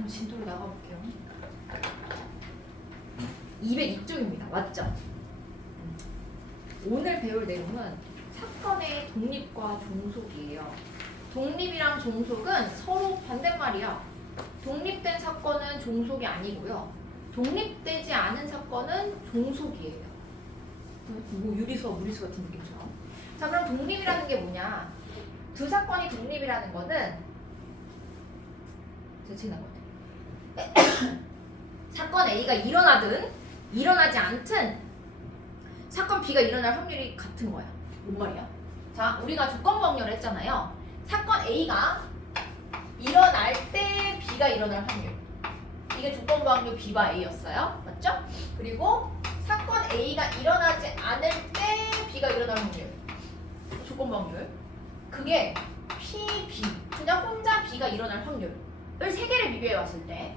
그럼 진도로 나가볼게요. 202쪽입니다. 맞죠? 오늘 배울 내용은 사건의 독립과 종속이에요. 독립이랑 종속은 서로 반대말이야. 독립된 사건은 종속이 아니고요. 독립되지 않은 사건은 종속이에요. 뭐 유리수와 무리수 같은 느낌처럼. 자, 그럼 독립이라는 게 뭐냐? 두 사건이 독립이라는 거는 제가 지난 것 같아요. 사건 A가 일어나든 일어나지 않든 사건 B가 일어날 확률이 같은 거야. 뭔 말이야? 자, 우리가 조건부 확률을 했잖아요. 사건 A가 일어날 때 B가 일어날 확률. 이게 조건부 확률 B바 A였어요. 맞죠? 그리고 사건 A가 일어나지 않을 때 B가 일어날 확률. 조건부 확률. 그게 PB. 그냥 혼자 B가 일어날 확률을 세 개를 비교해 봤을 때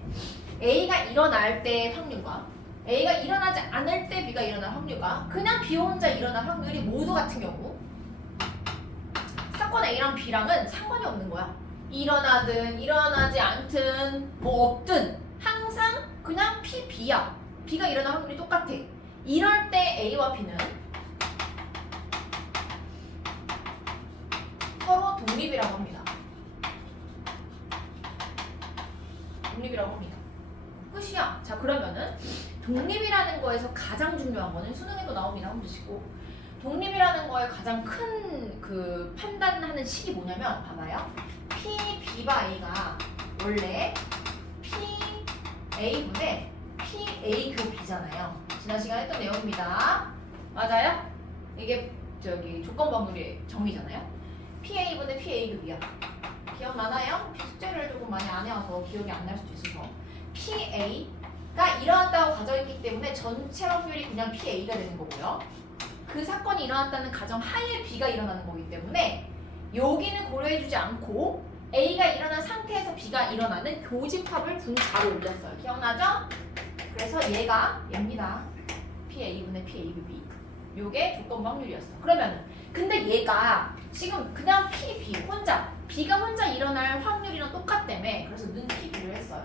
A가 일어날 때 확률과 A가 일어나지 않을 때 B가 일어날 확률과 그냥 B 혼자 일어날 확률이 모두 같은 경우 사건 A랑 B랑은 상관이 없는 거야. 일어나든 일어나지 않든 뭐 없든 항상 그냥 P, B야. B가 일어날 확률이 똑같아. 이럴 때 A와 B는 서로 독립이라고 합니다. 독립이라고 합니다. 끝이야. 자, 그러면은 독립이라는 거에서 가장 중요한 거는 수능에도 나옵니다. 한 번씩고. 독립이라는 거에 가장 큰 그 판단하는 식이 뭐냐면 봐봐요. P, B바 A가 원래 P, A분의 P, A 교 B잖아요. 지난 시간에 했던 내용입니다. 맞아요? 이게 저기 조건부 확률의 정의잖아요. P, A분의 P, A 교 B야. 기억나나요? 숙제를 조금 많이 안 해와서 기억이 안 날 수도 있어서 PA가 일어났다고 가정했기 때문에 전체 확률이 그냥 PA가 되는 거고요. 그 사건이 일어났다는 가정 하에 B가 일어나는 거기 때문에 여기는 고려해주지 않고 A가 일어난 상태에서 B가 일어나는 교집합을 분자로 올렸어요. 기억나죠? 그래서 얘입니다. PA분의 PAB. 요게 조건부 확률이었어. 그러면 근데 얘가 지금 그냥 P, B 혼자 B가 혼자 일어날 확률이랑 똑같다며. 그래서 는 PB를 했어요.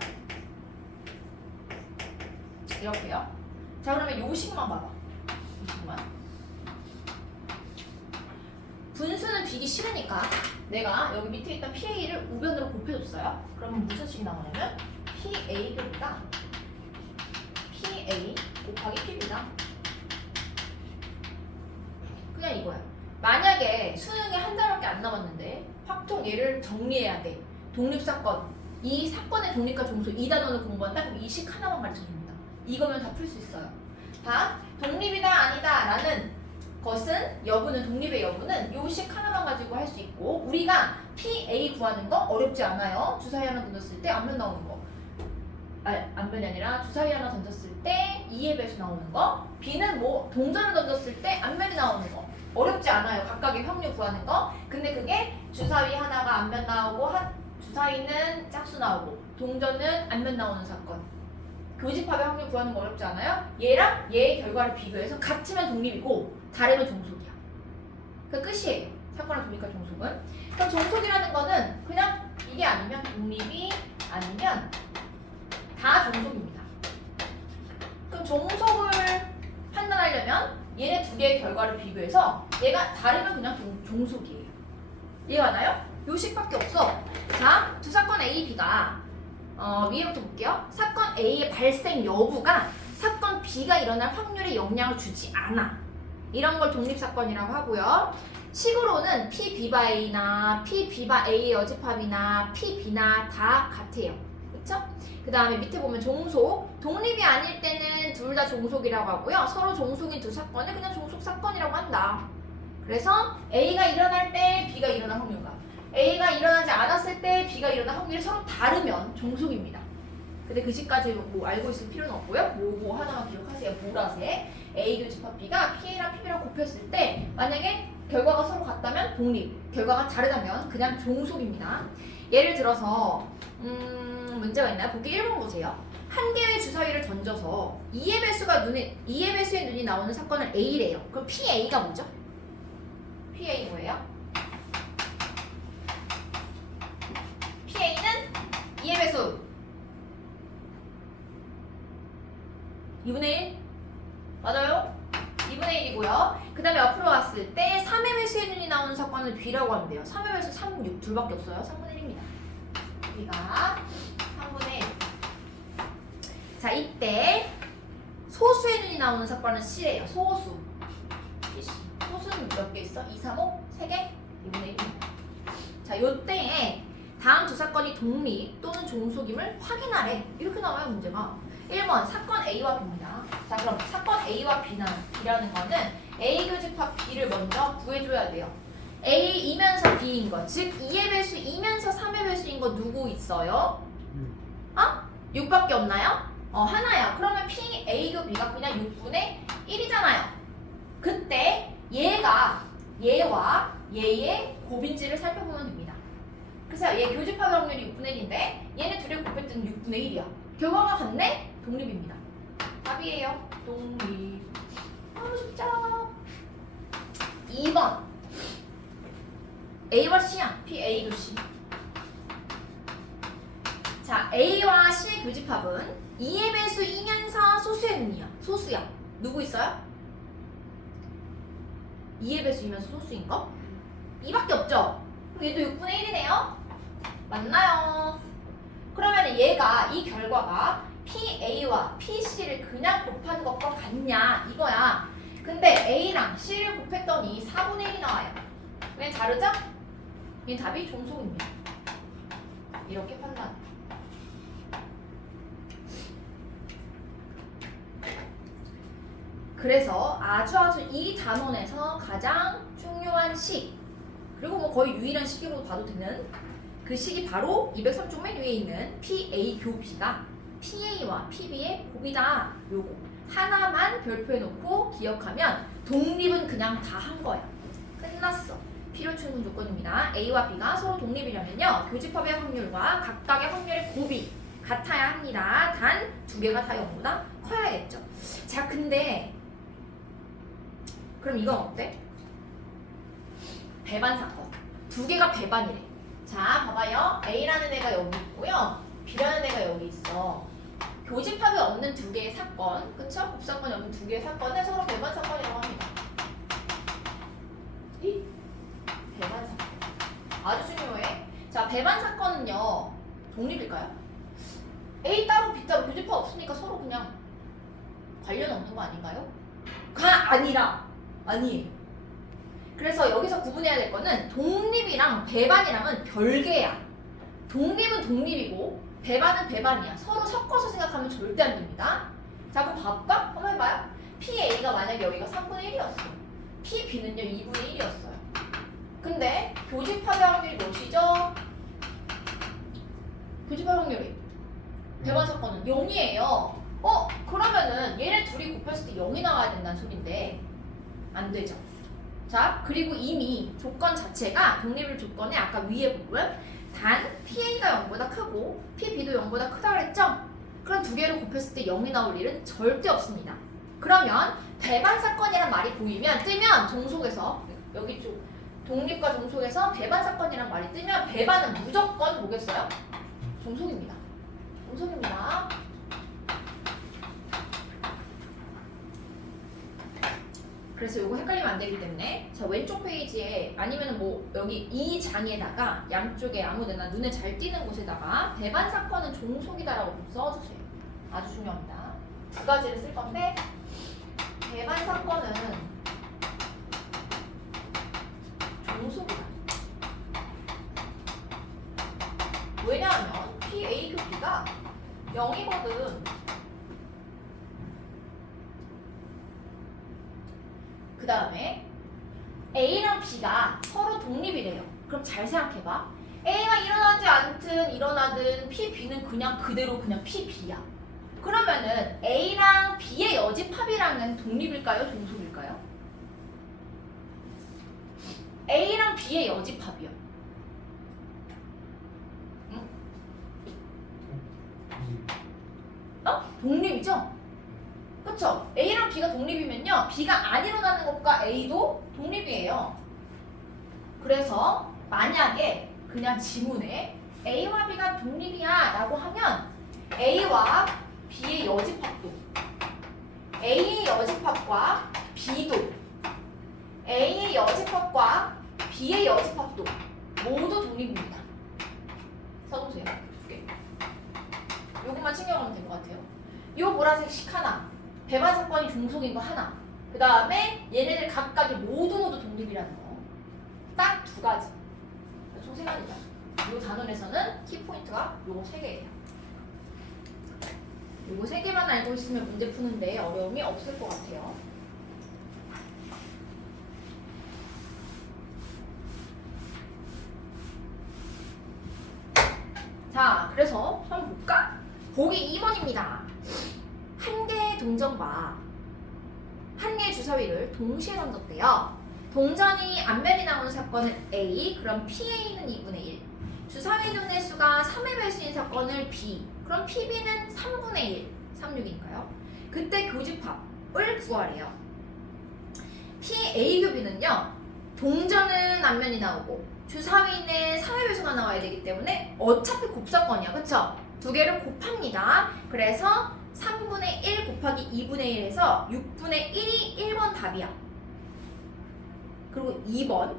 이렇게요. 자, 그러면 요 식만 봐봐. 이 식만. 분수는 비기 싫으니까 내가 여기 밑에 있던 PA를 우변으로 곱해줬어요. 그러면 무슨 식이 나오냐면 PA가 PA 곱하기 P입니다. 그냥 이거야. 만약에 수능에 한 달밖에 안 남았는데 확통 얘를 정리해야 돼. 독립사건. 이 사건의 독립과 종속 이 단원을 공부한다? 그럼 이 식 하나만 가르쳐줍니다. 이거면 다 풀 수 있어요. 다 독립이다 아니다 라는 것은 여부는 독립의 여부는 요 식 하나만 가지고 할 수 있고 우리가 PA 구하는 거 어렵지 않아요. 주사위 하나 던졌을 때 앞면 나오는 거. 앞면이 아니라 주사위 하나 던졌을 때 2의 배수 나오는 거. B는 뭐 동전을 던졌을 때 앞면이 나오는 거. 어렵지 않아요. 각각의 확률 구하는 거. 근데 그게 주사위 하나가 앞면 나오고 주사위는 짝수 나오고 동전은 앞면 나오는 사건. 교집합의 확률 구하는 거 어렵지 않아요? 얘랑 얘의 결과를 비교해서 같으면 독립이고 다르면 종속이야. 그 끝이에요. 사건의 독립과 종속은. 그럼 종속이라는 거는 그냥 이게 아니면 독립이 아니면 다 종속입니다. 그럼 종속을 판단하려면 얘네 두 개의 결과를 비교해서 얘가 다르면 그냥 종속이에요. 이해가나요? 요 식밖에 없어. 자, 두 사건 A, B가 위에부터 볼게요. 사건 A의 발생 여부가 사건 B가 일어날 확률에 영향을 주지 않아. 이런 걸 독립사건이라고 하고요. 식으로는 P, B바 A나 P, B바 A의 여집합이나 P, B나 다 같아요. 그쵸? 그 다음에 밑에 보면 종속. 독립이 아닐 때는 둘 다 종속이라고 하고요. 서로 종속인 두 사건을 그냥 종속사건이라고 한다. 그래서 A가 일어날 때 B가 일어날 확률과 A가 일어나지 않았을 때 B가 일어날 확률이 서로 다르면 종속입니다. 근데 그 식까지 뭐 알고 있을 필요는 없고요. 요거 하나만 기억하세요. 보라색 A 교집합 B가 PA랑 PB랑 곱했을 때 만약에 결과가 서로 같다면 독립, 결과가 다르다면 그냥 종속입니다. 예를 들어서 문제가 있나요? 보기 1번 보세요. 한 개의 주사위를 던져서 2의 배수의 눈이 나오는 사건을 A래요. 그럼 PA가 뭐죠? PA 뭐예요? PA는 2의 배수 2분의 1? 맞아요? 2분의 1이고요. 그 다음에 옆으로 갔을 때 3의 배수의 눈이 나오는 사건을 B라고 하면 돼요. 3의 배수 3, 6 둘밖에 없어요. 3분의 1입니다. B가 3분의 1. 자, 이때 소수의 눈이 나오는 사건은 C래요. 소수. 소수는 몇 개 있어? 2, 3, 5? 3개? 2분의 1입니다. 자, 요때 다음 두 사건이 독립 또는 종속임을 확인하래. 이렇게 나와요, 문제가. 1번 사건 A와 B입니다. 자, 그럼 사건 A와 B라는 거는 A 교집합 B를 먼저 구해줘야 돼요. A이면서 B인 거, 즉 2의 배수이면서 3의 배수인 거 누구 있어요? 6밖에 없나요? 하나요. 그러면 P, A교 B가 그냥 6분의 1이잖아요. 그때 얘와 얘의 곱인지를 살펴보면 됩니다. 그래서 얘 교집합 확률이 6분의 1인데 얘네 둘이 곱했더니 6분의 1이야. 결과가 같네? 독립입니다. 답이에요. 독립. 너무 쉽죠? 2번 A와 C야. P, A교 C. 자, A와 C의 교집합은 2의 배수이면서 소수의 눈이야. 소수야. 누구 있어요? 2의 배수이면서 소수인 거? 2밖에 없죠? 그럼 얘도 6분의 1이네요? 맞나요? 그러면 얘가 이 결과가 PA와 PC를 그냥 곱한 것과 같냐 이거야. 근데 A랑 C를 곱했더니 4분의 1이 나와요. 왜 다르죠? 이 답이 종속입니다. 이렇게 판단. 그래서 아주 이 단원에서 가장 중요한 식, 그리고 뭐 거의 유일한 식으로 봐도 되는 그 식이 바로 203쪽 맨 위에 있는 PA 교 B가 PA와 PB의 곱이다. 요거 하나만 별표해놓고 기억하면 독립은 그냥 다 한 거야. 끝났어. 필요 충분 조건입니다. A와 B가 서로 독립이려면요, 교집합의 확률과 각각의 확률의 곱이 같아야 합니다. 단 두 개가 다 0보다 커야겠죠. 자, 근데 그럼 이건 어때? 배반 사건. 두 개가 배반이래. 자, 봐봐요. A라는 애가 여기 있고요. B라는 애가 여기 있어. 교집합이 없는 두 개의 사건, 그쵸? 곱사건이 없는 두 개의 사건을 서로 배반 사건이라고 합니다. 이 배반 사건. 아주 중요해. 자, 배반 사건은요, 독립일까요? A 따로 B 따로 교집합 없으니까 서로 그냥 관련 없는 거 아닌가요? 아니에요. 그래서 여기서 구분해야 될 거는 독립이랑 배반이랑은 별개야. 독립은 독립이고 배반은 배반이야. 서로 섞어서 생각하면 절대 안 됩니다. 자, 그럼 봐볼까? 한번 해봐요. PA가 만약에 여기가 3분의 1이었어. PB는요 2분의 1이었어요. 근데 교집합의 확률이 몇이죠? 교집합 확률이 배반 사건은 0이에요. 그러면은 얘네 둘이 곱했을 때 0이 나와야 된다는 소린데 안 되죠. 자, 그리고 이미 조건 자체가 독립을 조건에 아까 위에 부분 단 PA가 0보다 크고 PB도 0보다 크다 그랬죠? 그럼 두 개를 곱했을 때 0이 나올 일은 절대 없습니다. 그러면 배반 사건이란 말이 보이면 뜨면 종속에서 여기 쪽 독립과 종속에서 배반 사건이란 말이 뜨면 배반은 무조건 뭐겠어요? 종속입니다. 종속입니다. 그래서 이거 헷갈리면 안 되기 때문에 자, 왼쪽 페이지에 아니면 뭐 여기 이 장에다가 양쪽에 아무데나 눈에 잘 띄는 곳에다가 배반 사건은 종속이다라고 좀 써주세요. 아주 중요합니다. 두 가지를 쓸 건데 배반 사건은 종속이다. 왜냐하면 PA 교 B가 0이거든. 그 다음에 A랑 B가 서로 독립이래요. 그럼 잘 생각해봐. A가 일어나지 않든 일어나든 P, B는 그냥 그대로 그냥 P, B야. 그러면은 A랑 B의 여집합이랑은 독립일까요? 종속일까요? A랑 B의 여집합이요. 응? 독립이죠? 그쵸? A랑 B가 독립이면요, B가 안 일어나는 것과 A도 독립이에요. 그래서 만약에 그냥 지문에 A와 B가 독립이야 라고 하면 A와 B의 여집합도 A의 여집합과 B도 A의 여집합과 B의 여집합도 모두 독립입니다. 써보세요. 두 개. 요것만 챙겨가면 될 것 같아요. 요 보라색식 하나, 배만 사건이 중속인 거 하나, 그 다음에 얘네들 각각이 모두 독립이라는 거. 딱 두 가지. 총 세 가지다. 요 단원에서는 키포인트가 요거 세 개예요. 요거 세 개만 알고 있으면 문제 푸는데 어려움이 없을 것 같아요. 자, 그래서 한번 볼까? 보기 2번입니다. 한 개의 동전과 한 개의 주사위를 동시에 던졌대요. 동전이 앞면이 나오는 사건은 A, 그럼 PA는 2분의 1. 주사위 눈의 수가 3의 배수인 사건을 B, 그럼 PB는 3분의 1, 36이니까요. 그때 교집합을 구하래요. PA 교비는요, 동전은 앞면이 나오고 주사위는 3의 배수가 나와야 되기 때문에 어차피 곱사건이야, 그쵸? 두 개를 곱합니다. 그래서 3분의 1 곱하기 2분의 1에서 6분의 1이 1번 답이야. 그리고 2번,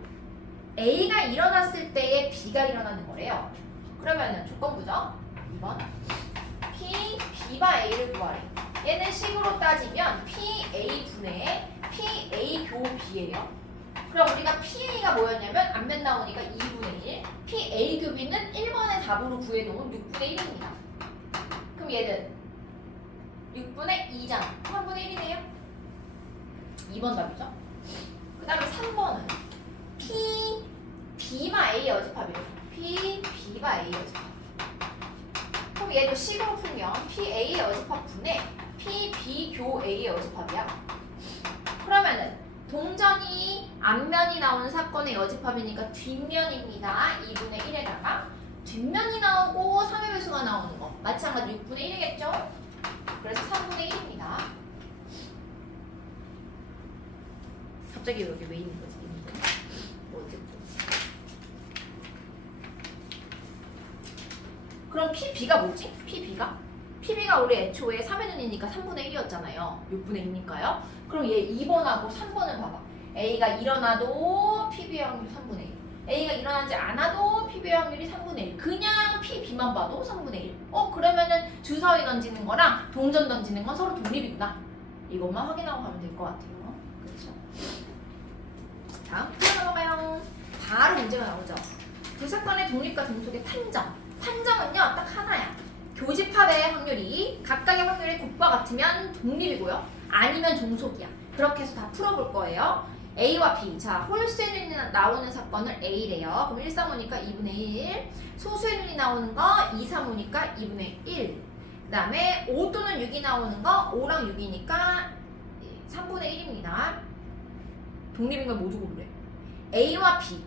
A가 일어났을 때에 B가 일어나는 거래요. 그러면은 조건부죠. 2번, P, B가 A를 구하래. 얘는 식으로 따지면 PA분의 PA 교 B예요. 그럼 우리가 PA가 뭐였냐면 앞면 나오니까 2분의 1, PA 교 B는 1번의 답으로 구해놓은 6분의 1입니다. 그럼 얘는 6분의 2잖아. 3분의 1이네요. 2번 답이죠. 그 다음에 3번은 P, B마 A 여집합이래요. P, B마 A 여집합. 그럼 얘도 식으로 풀면 P, A 여집합 분의 P, B 교 A 여집합이야. 그러면은 동전이 앞면이 나오는 사건의 여집합이니까 뒷면입니다. 2분의 1에다가 뒷면이 나오고 3의 배수가 나오는 거. 마찬가지 6분의 1이겠죠? 그래서 3분의 1입니다. 갑자기 여기 왜 있는 거지? 뭐 어쨌든. 그럼 PB가 뭐지? PB가 우리 애초에 3의 눈이니까 3분의 1이었잖아요. 6분의 2니까요. 그럼 얘 2번하고 3번을 봐봐. A가 일어나도 PB의 확률이 3분의 1. A가 일어나지 않아도 PB의 확률이 3분의 1. 그냥 PB만 봐도 3분의 1. 그러면은 주사위 던지는 거랑 동전 던지는 건 서로 독립이구나. 이것만 확인하고 가면 될 것 같아요. 그렇죠? 다음 넘어가요. 바로 문제가 나오죠. 두 사건의 독립과 종속의 판정. 판정은요 딱 하나야. 교집합의 확률이 각각의 확률이 곱과 같으면 독립이고요. 아니면 종속이야. 그렇게 해서 다 풀어볼 거예요. A와 B. 자, 홀수의 눈이 나오는 사건을 A래요. 그럼 1, 3, 5니까 2분의 1. 소수의 눈이 나오는 거 2, 3, 5니까 2분의 1. 그 다음에 5 또는 6이 나오는 거 5랑 6이니까 3분의 1입니다. 독립인 걸 모두 고르래. A와 B.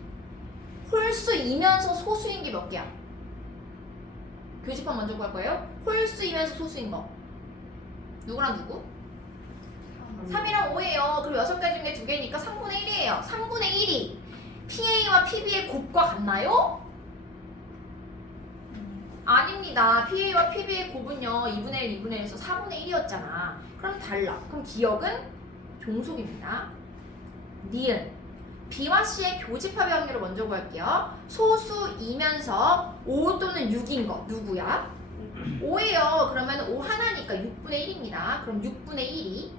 홀수이면서 소수인 게 몇 개야? 교집합 먼저 구할 거예요. 홀수이면서 소수인 거. 누구랑 누구? 3이랑 5예요. 그럼 6개 중에 2개니까 3분의 1이에요. 3분의 1이 PA와 PB의 곱과 같나요? 아닙니다. PA와 PB의 곱은요 2분의 1, 2분의 1에서 4분의 1이었잖아. 그럼 달라. 그럼 기억은 종속입니다. 니은 B와 C의 교집합의 확률을 먼저 구할게요. 소수이면서 5 또는 6인 거 누구야? 5예요. 그러면 5 하나니까 6분의 1입니다. 그럼 6분의 1이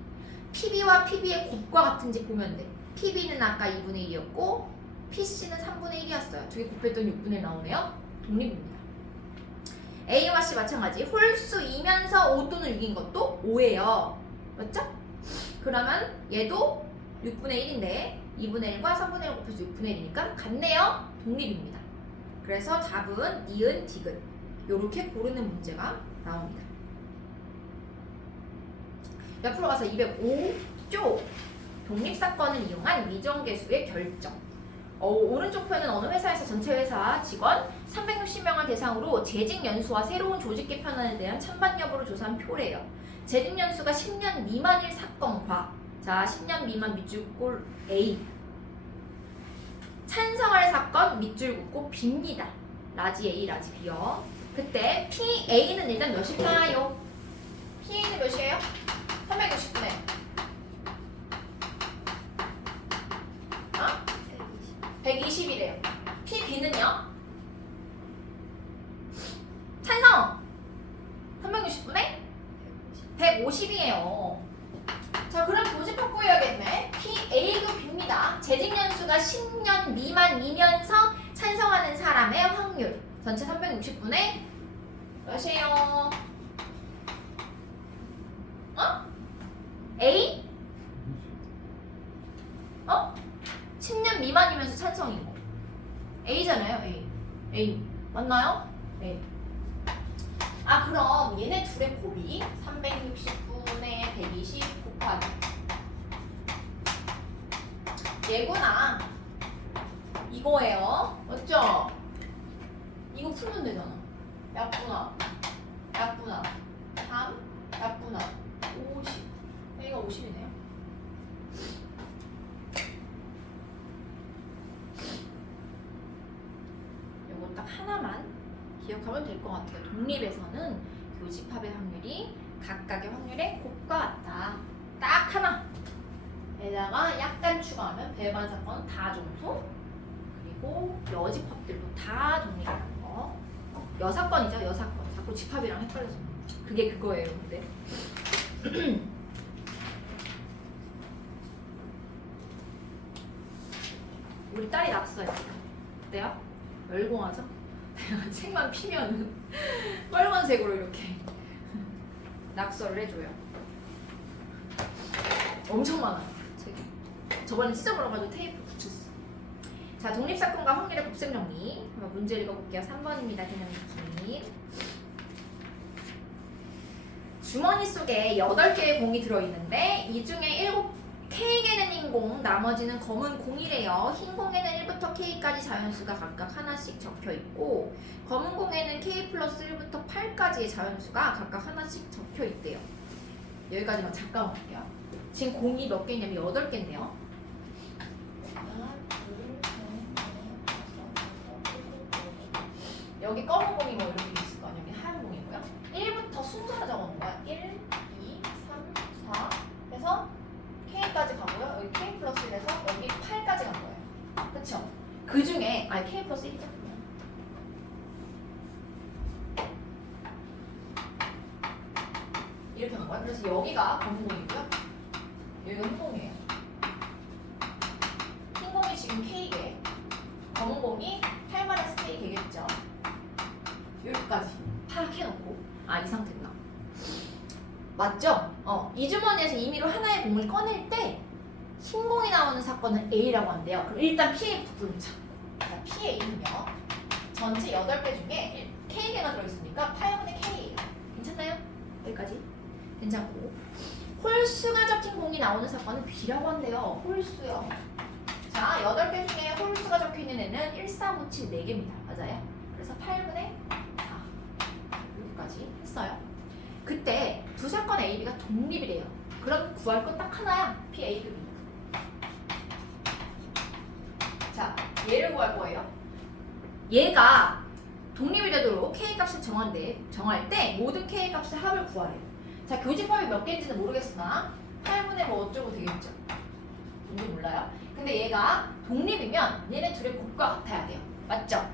PB와 PB의 곱과 같은지 보면 돼. PB는 아까 2분의 1이었고 PC는 3분의 1이었어요. 두 개 곱했더니 6분의 1 나오네요. 독립입니다. A와 C 마찬가지. 홀수이면서 5 또는 6인 것도 5예요. 맞죠? 그러면 얘도 6분의 1인데 2분의 1과 3분의 1을 곱해서 6분의 1이니까 같네요. 독립입니다. 그래서 답은 니은, 디귿 요렇게 고르는 문제가 나옵니다. 옆으로 가서 205조 독립사건을 이용한 미정계수의 결정. 오른쪽 편은 어느 회사에서 전체 회사 직원 360명을 대상으로 재직 연수와 새로운 조직 개편안에 대한 찬반 여부를 조사한 표래요. 재직 연수가 10년 미만일 사건과 자 10년 미만 밑줄 꼴 A 찬성할 사건 밑줄 긋고 B입니다. 라지 A, 라지 B요. 그때 PA는 일단 몇일까요? PA는 몇이에요? 3의 360분의 120이래요. PB는요? 찬성! 360분의 150이에요. 자, 그럼 교집 확보해야겠네. PA교 B입니다. 재직연수가 10년 미만이면서 찬성하는 사람의 확률. 전체 360분의 몇이에요? A? 10년 미만이면서 찬성인 거. A잖아요, A. A. 맞나요? A. 아, 그럼 얘네 둘의 곱이 360분의 120 곱하기 얘구나. 이거예요. 맞죠? 이거 풀면 되잖아. 약분합 3, 약분합 50. A가 50이네요. 요거 딱 하나만 기억하면 될 것 같아요. 독립에서는 교집합의 확률이 각각의 확률의 곱과 같다. 딱 하나. 에다가 약간 추가하면 배반 사건 다 종소. 그리고 여집합들도 다 독립이라는 거. 여사건이죠, 여사건. 자꾸 집합이랑 헷갈려서. 그게 그거예요, 근데. 우리 딸이 낙서했어요. 어때요? 열공하죠? 내가 책만 피면은 빨간색으로 이렇게 낙서를 해줘요. 엄청 많아요, 책이. 저번에 찢어버려가지고 테이프 붙였어. 자, 독립사건과 확률의 곱셈 정리. 문제 읽어볼게요. 3번입니다. 개념 느낌. 주머니 속에 8개의 공이 들어있는데 이 중에 7K개는 흰 공, 나머지는 검은 공이래요. 흰 공에는 1부터 K까지 자연수가 각각 하나씩 적혀있고 검은 공에는 K 플러스 1부터 8까지의 자연수가 각각 하나씩 적혀있대요. 여기까지만 잠깐 볼게요. 지금 공이 몇 개냐면 8개인데요. 여기 검은 공이 뭐 이렇게 있을 거 아니에요. 여기 하얀 공이고요. 1부터 순서로 적어놓은 거야. 1, 2, 3, 4 해서 K까지 가고요. 여기 K 플러스 1에서 여기 8까지 간 거예요. 그쵸? 그 중에 K 플러스 1이죠. 이렇게 간 거야. 그래서 여기가 검은 공이고요. 여기가 흰 공이에요. 흰 공이 지금 K개, 검은 공이 8-K개겠죠. 여기까지 파악해놓고 이 상태구나. 맞죠? 이 주머니에서 임의로 하나의 공을 꺼낼 때 흰 공이 나오는 사건은 A라고 한대요. 그럼 일단 PA부터 부르자. 자, PA는요. 전체 8개 중에 K개가 들어있으니까 8분의 K예요. 괜찮나요? 여기까지? 괜찮고. 홀수가 적힌 공이 나오는 사건은 B라고 한대요. 홀수요. 자, 8개 중에 홀수가 적혀있는 애는 1, 4, 5, 7, 4개입니다. 맞아요? 그래서 8분의 4. 여기까지 했어요. 그때 두 사건 A, B가 독립이래요. 그럼 구할 건 딱 하나야. P, A, B. 자, 얘를 구할 거예요. 얘가 독립이 되도록 K 값을 정할 때 모든 K 값의 합을 구하래요. 자, 교집합이 몇 개인지는 모르겠으나 8분의 뭐 어쩌고 되겠죠. 뭔지 몰라요. 근데 얘가 독립이면 얘네 둘의 곱과 같아야 돼요. 맞죠?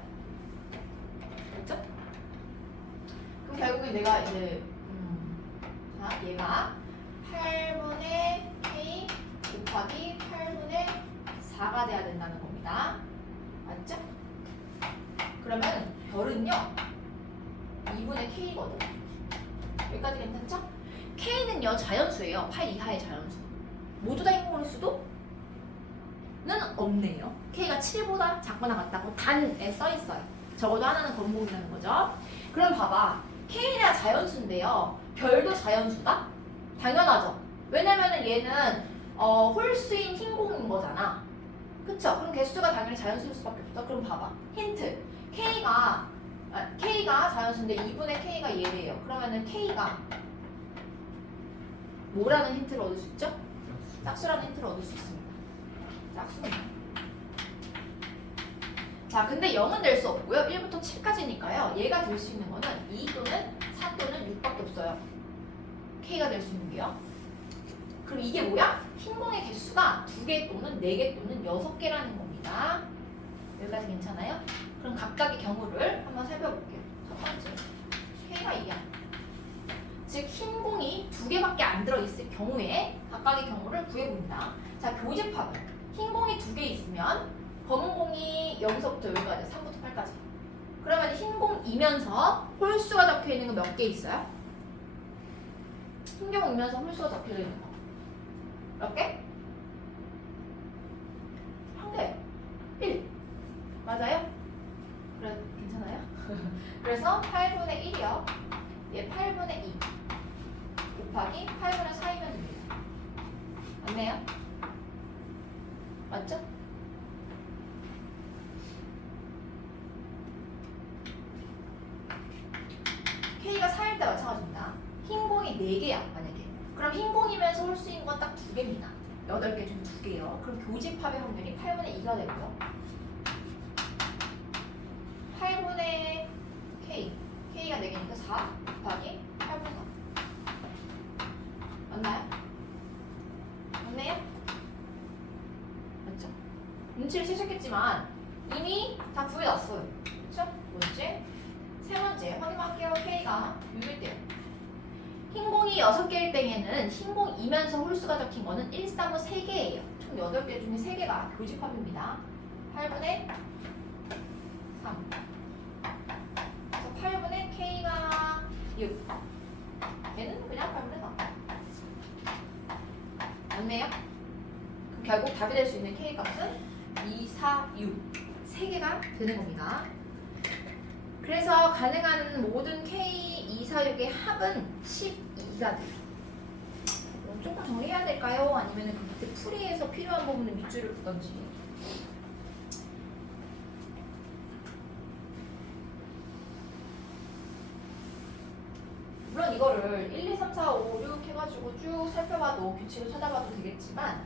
맞죠? 그럼 결국에 내가 이제 자, 얘가 8분의 K 곱하기 8분의 4가 돼야 된다는 겁니다. 맞죠? 그러면 별은요 2분의 K거든. 여기까지 괜찮죠? K는요 자연수예요. 8 이하의 자연수. 모두 다 인공일 수도 는 없네요. K가 7보다 작거나 같다고 단에 써있어요. 적어도 하나는 검은공이라는 거죠. 그럼 봐봐. K가 자연수인데요. 별도 자연수다? 당연하죠. 왜냐면은 얘는 홀수인 흰공인 거잖아. 그쵸? 그럼 개수가 당연히 자연수일 수밖에 없어. 그럼 봐봐. 힌트. K가 자연수인데 2분의 K가 얘래요. 그러면은 K가 뭐라는 힌트를 얻을 수 있죠? 짝수라는 힌트를 얻을 수 있습니다. 짝수는. 자, 근데 0은 될 수 없고요. 1부터 7까지니까요. 얘가 될 수 있는 거는 2 또는 4 또는 6밖에 없어요. K가 될 수 있는 게요. 그럼 이게 뭐야? 흰공의 개수가 2개 또는 4개 또는 6개라는 겁니다. 여기까지 괜찮아요? 그럼 각각의 경우를 한번 살펴볼게요. 첫 번째, K가 2야. 즉 흰공이 2개밖에 안 들어있을 경우에 각각의 경우를 구해봅니다. 자, 교집합은 흰공이 2개 있으면 검은공이 여기서부터 여기까지 3부터 8까지. 그러면 흰공이면서 홀수가 적혀있는 거 몇 개 있어요? 흰공이면서 홀수가 적혀져 있는 거 몇 개? 한 개. 1. 맞아요? 그래, 괜찮아요? 그래서 8분의 1이요. 얘 8분의 2 곱하기 8분의 4이면 됩니다. 맞네요? 맞죠? K가 4일 때 마찬가지입니다. 흰공이 4개야 만약에. 그럼 흰공이면서 홀수인 건 딱 2개입니다. 8개 중 2개요. 그럼 교집합의 확률이 8분의 2가 되고요. 8분의 K. K가 4개니까 4 곱하기 8분의 4. 맞나요? 맞네요? 맞죠? 눈치를 채셨겠지만 이미 다 구해놨어요. 그쵸? 뭐지? 세 번째 확인할게요. K가 6일 때요. 흰공이 6개일 때에는 흰공이면서 홀수가 적힌 거는 1, 3, 5 3개예요. 총 8개 중에 3개가 교집합입니다. 8분의 3. 그래서 8분의 K가 6. 얘는 그냥 8분의 4. 맞네요? 그럼 결국 답이 될 수 있는 K 값은 2, 4, 6. 3개가 되는 겁니다. 그래서 가능한 모든 K 2, 4, 6의 합은 12가 돼요. 그럼 조금 정리해야 될까요? 아니면 그 밑에 풀이에서 필요한 부분은 밑줄을 긋던지. 물론 이거를 1, 2, 3, 4, 5, 6 해가지고 쭉 살펴봐도 규칙을 찾아봐도 되겠지만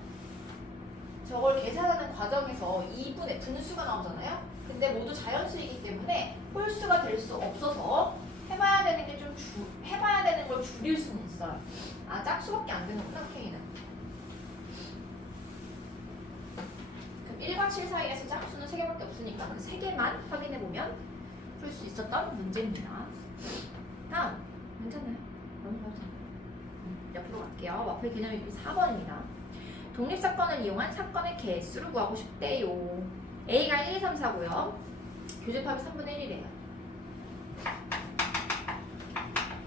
저걸 계산하는 과정에서 2분의 분수가 나오잖아요. 근데 모두 자연수이기 때문에 홀수가 될 수 없어서 해봐야 되는 게 좀 해봐야 되는 걸 줄일 수는 있어요. 아, 짝수밖에 안 되는구나 K는. 그럼 1과 7 사이에서 짝수는 3개밖에 없으니까 그 3개만 확인해 보면 풀 수 있었던 문제입니다. 다음 괜찮아요? 너무 잘하잖아요. 옆으로 갈게요. 와플 개념이 4번입니다. 독립사건을 이용한 사건의 개수를 구하고 싶대요. A가 1, 2, 3, 4고요. 교집합이 3분의 1이래요.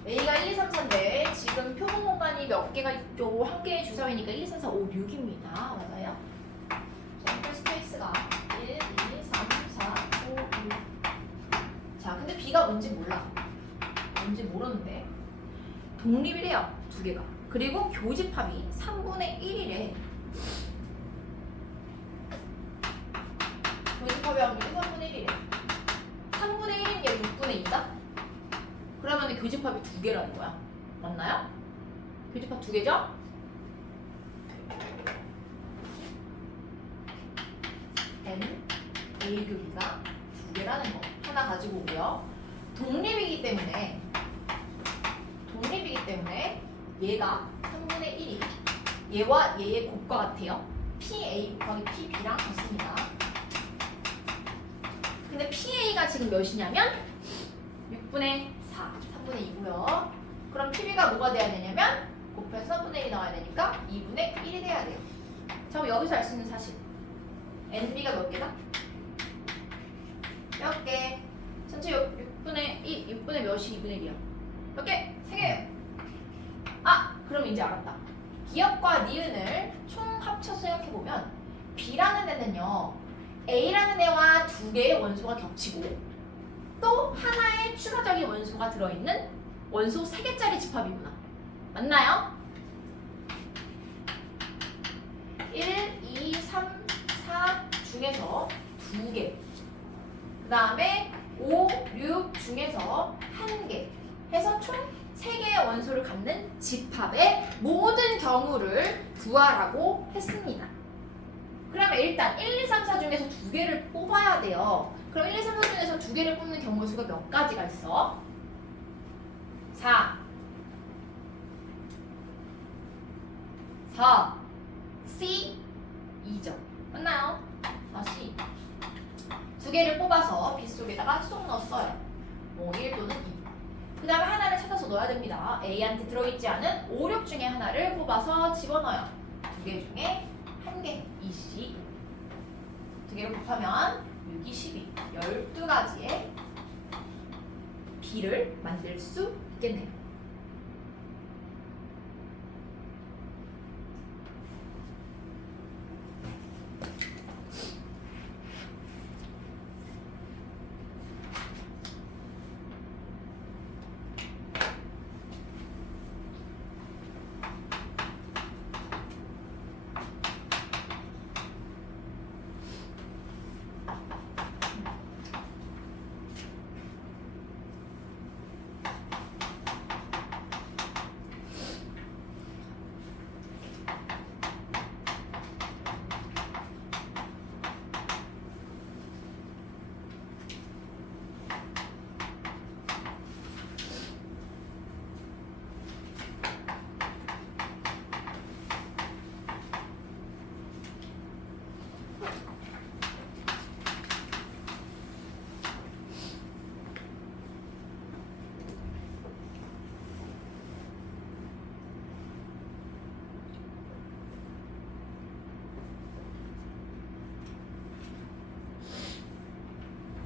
A가 1, 2, 3, 4인데 지금 표본 공간이 몇 개가 있죠? 한 개의 주사위니까 1, 2, 3, 4, 5, 6입니다. 맞아요? 샘플 스페이스가 1, 2, 3, 4, 5, 6. 자, 근데 B가 뭔지 몰라. 뭔지 모르는데 독립이래요. 2개가. 그리고 교집합이 3분의 1이래. 교집합의 확률이 3분의 1이래. 3분의 1인 게 6분의 2다? 그러면 교집합이 2개라는 거야. 맞나요? 교집합 2개죠? N, A 교기가 2개라는 거 하나 가지고 오고요. 독립이기 때문에 얘가 3분의 1이 얘와 얘의 곱과 같아요. PA 곱하기 PB랑 같습니다. 근데 PA가 지금 몇이냐면 6분의 4, 3분의 2고요. 그럼 PB가 뭐가 돼야 되냐면 곱해서 3분의 1이 나와야 되니까 2분의 1이 돼야 돼요. 자, 그럼 여기서 알 수 있는 사실 NB가 몇 개다? 몇 개? 전체 6분의 몇이 2분의 1이야? 몇 개? 3개예요. 아! 그럼 이제 알았다. 기역과 니은을 총 합쳐서 생각해보면 B라는 애는요 A라는 애와 2개의 원소가 겹치고 또 하나의 추가적인 원소가 들어있는 원소 3개짜리 집합이구나. 맞나요? 1, 2, 3, 4 중에서 2개 그 다음에 5, 6 중에서 1개 해서 총 3개의 원소를 갖는 집합의 모든 경우를 구하라고 했습니다. 그러면 일단 1, 2, 3, 4 중에서 2개를 뽑아야 돼요. 그럼 1, 2, 3, 4 중에서 2개를 뽑는 경우의 수가 몇 가지가 있어? 4 4, C, 2죠. 맞나요? 4, C. 두 개를 뽑아서 빗속에다가 쏙 넣었어요. 뭐 1 또는 2. 그 다음에 하나를 찾아서 넣어야 됩니다. A한테 들어있지 않은 5, 6 중에 하나를 뽑아서 집어넣어요. 두 개 중에 한 개, 2C. 두 개를 곱하면 6, 2, 12. 12가지의 B를 만들 수 있겠네요.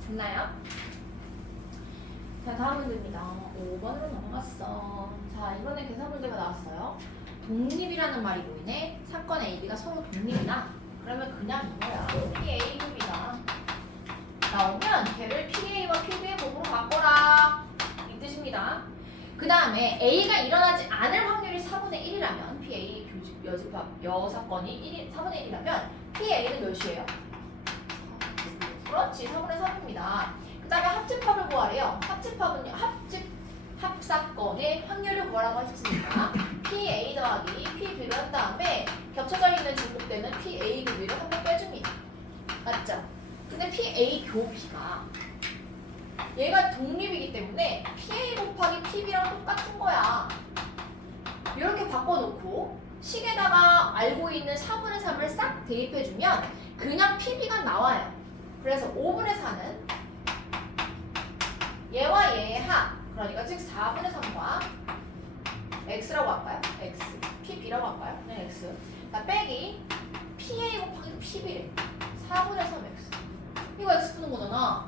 됐나요? 자, 다음 문제입니다. 5번으로 넘어갔어. 자, 이번에 계산 문제가 나왔어요. 독립이라는 말이 보이네. 사건 A, B가 서로 독립이다. 그러면 그냥 이거야. PA급이다. 나오면 걔를 PA와 PB의 곱으로 바꿔라. 이 뜻입니다. 그 다음에 A가 일어나지 않을 확률이 4분의 1이라면 PA 교집 여집합 여사건이 4분의 1이라면 PA는 몇이에요? 그렇지, 4분의 3입니다. 그 다음에 합집합을 구하래요. 합집합은요, 합사건의 확률을 구하라고 했으니까 PA 더하기 PB를 한 다음에 겹쳐져 있는 중복되는 PA 교비를 한 번 빼줍니다. 맞죠? 근데 PA 교비가 얘가 독립이기 때문에 PA 곱하기 PB랑 똑같은 거야. 이렇게 바꿔놓고 식에다가 알고 있는 4분의 3을 싹 대입해주면 그냥 PB가 나와요. 그래서 5분의 4는 얘와 얘의 합, 그러니까 즉 4분의 3과 x라고 할까요? x, pb라고 할까요? 네, x. 자, 빼기 pa 곱하기 pb래. 4분의 3x. 이거 x 푸는 거잖아.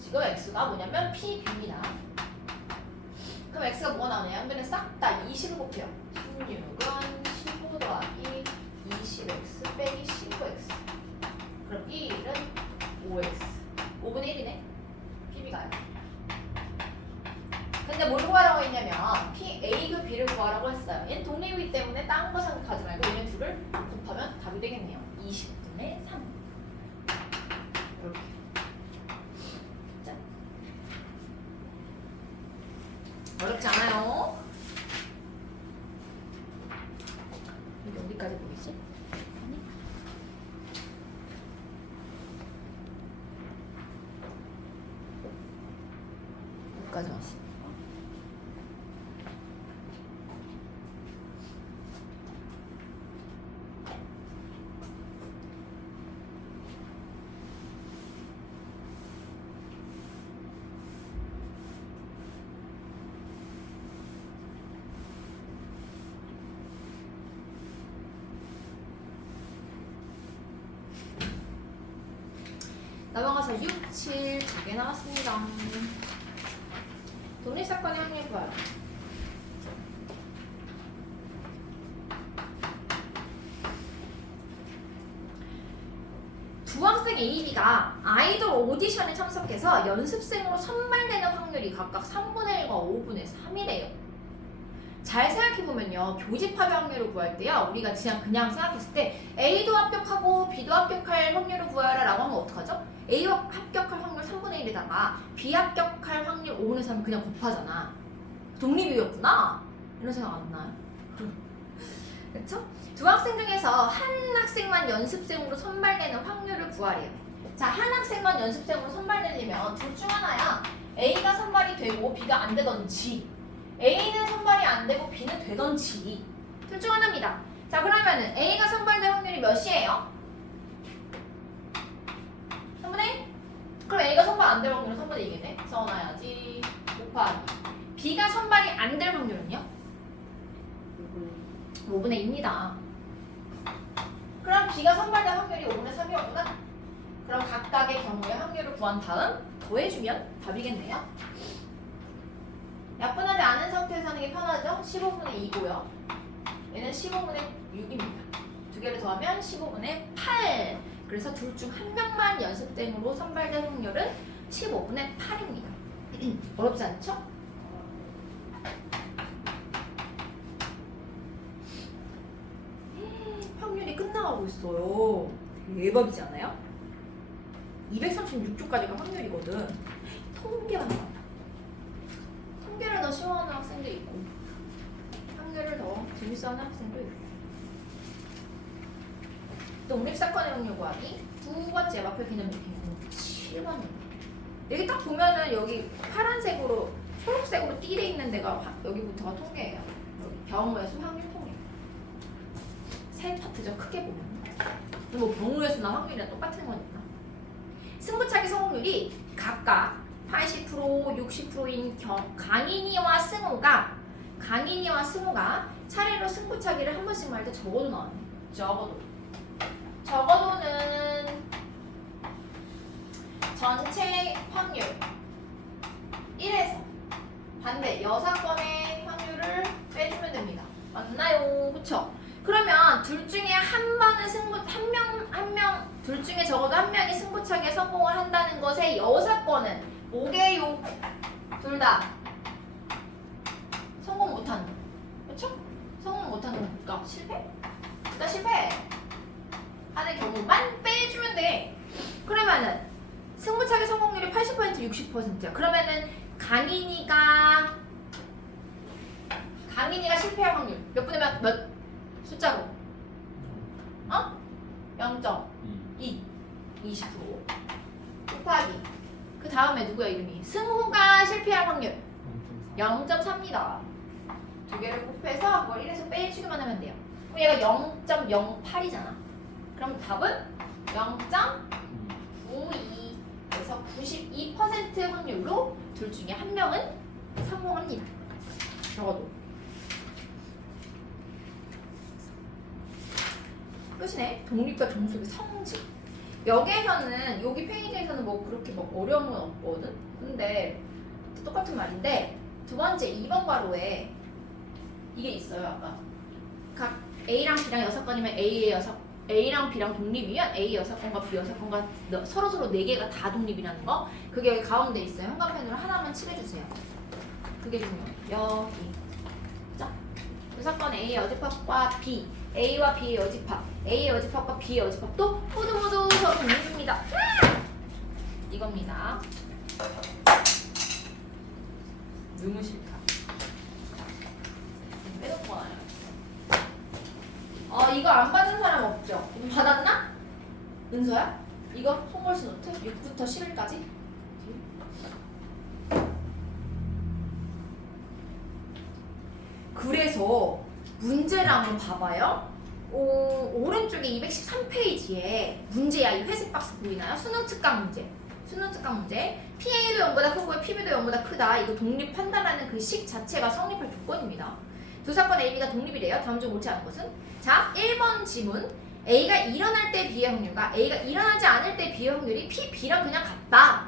지금 x가 뭐냐면 pb입니다. 그럼 x가 뭐가 나오냐? 양변에 싹 다 20을 곱해요. 16은 15 더하기 20x 빼기 15x. 그럼 1은 5x. 5분의 1이네. PB가요. 근데 뭘 구하라고 했냐면 PA급 B를 구하라고 했어요. 얘는 독립이기 때문에 딴 거 생각하지 말고 얘네 둘을 곱하면 답이 되겠네요. 20분의 3. 이렇게. 자. 어렵지 않아요. 여기 어디까지 보이지? 여기까지 왔어. 넘어가서 6, 7 2개 나왔습니다. 독립사건의 확률 구하라. 두 학생 A, B가 아이돌 오디션에 참석해서 연습생으로 선발되는 확률이 각각 3분의 1과 5분의 3이래요. 잘 생각해보면요, 교집합의 확률을 구할 때요, 우리가 그냥 생각했을 때 A도 합격하고 B도 합격할 확률을 구하라 라고 하면 어떡하죠? A가 합격할 확률 3분의 1에다가 B 합격할 확률 5분의 3을 그냥 곱하잖아. 독립이었구나? 이런 생각 안 나요? 그렇죠? 두 학생 중에서 한 학생만 연습생으로 선발되는 확률을 구하래요. 자, 한 학생만 연습생으로 선발되려면 둘 중 하나야. A가 선발이 되고 B가 안 되던지, A는 선발이 안 되고 B는 되던지, 둘 중 하나입니다. 자, 그러면은 A가 선발될 확률이 몇이에요? 3분의 1? 그럼 A가 선발 안 될 확률은 3분의 2겠네? 써놔야지. 곱하기. B가 선발이 안 될 확률은요? 5분의 2입니다. 그럼 B가 선발될 확률이 5분의 3이었구나? 그럼 각각의 경우의 확률을 구한 다음 더해주면 답이겠네요. 약분하지 않은 상태에서 하는 게 편하죠? 15분의 2고요. 얘는 15분의 6입니다. 두 개를 더하면 15분의 8. 그래서 둘 중 한 명만 연습생으로 선발될 확률은 15분의 8입니다. 어렵지 않죠? 확률이 끝나가고 있어요. 대박이지 않아요? 236조까지가 확률이거든. 통계만 나와. 통계를 더 쉬워하는 학생도 있고 확률을 더 재밌어하는 학생도 있고. 독립사건의 확률 구하기 두 번째 마표 개념 느낌은 7번입니다. 여기 딱 보면은 여기 파란색으로 초록색으로 띠돼 있는 데가 여기부터가 통계예요. 여기 병우의 수 확률 통계. 세 파트죠. 크게 보면. 뭐 병우의 수나 확률이랑 똑같은 거니까. 승부차기 성공률이 각각 80%, 60%인 강인이와 승호가 차례로 승부차기를 한 번씩 말 때 적어도 나와요. 적어도는 전체 확률 1에서 반대 여사건의 확률을 빼주면 됩니다. 맞나요? 그쵸? 그러면 둘 중에 한 명, 둘 중에 적어도 한 명이 승부차기에 성공을 한다는 것의 여사건은 뭐게요? 둘 다 성공 못하는 거. 그쵸? 성공 못하는 거니까 실패? 둘 다 실패 하는 경우만 빼주면 돼. 그러면은 승부차기 성공률이 80% 60%야. 그러면은 강인이가 실패할 확률 몇 분의 몇 숫자로? 0.2 20% 곱하기 그 다음에 누구야 이름이? 승호가 실패할 확률 0.4입니다. 두 개를 곱해서 그걸 1에서 빼주기만 하면 돼요. 그럼 얘가 0.08이잖아. 그럼 답은 0.92. 그래서 92% 확률로 둘 중에 한 명은 성공합니다. 적어도. 끝이네. 독립과 종속의 성질. 여기에서는 여기 페이지에서는 뭐 그렇게 막 어려운 건 없거든. 근데 똑같은 말인데 두 번째 2번 괄호에 이게 있어요. 아까 각 A랑 B랑 6건이면 A랑 B랑 독립이면 A 6건과 B 6건과 서로 4개가 다 독립이라는 거. 그게 여기 가운데 있어요. 현관펜으로 하나만 칠해주세요. 그게 중요해요. 여기. 자, 6건 A의 여집합과 B, A와 B의 여집합, A의 여집합과 B의 여집합도 모두 서로 독립입니다. 이겁니다. 너무 싫다. 빼놓고 와요. 이거 안 받은 사람 없죠? 이거 받았나? 은서야? 이거 손글씨 노트? 6부터 11까지? 그래서 문제를 한번 봐봐요. 오른쪽에 213페이지에 문제야. 이 회색 박스 보이나요? 수능 특강 문제. PA도 0보다 크고 PB도 0보다 크다. 이거 독립 판단하는 그 식 자체가 성립할 조건입니다. 두 사건 AB가 독립이래요. 다음 중 옳지 않은 것은? 자, 1번 지문. A가 일어날 때 B의 확률과 A가 일어나지 않을 때 B의 확률이 P, B랑 그냥 같다.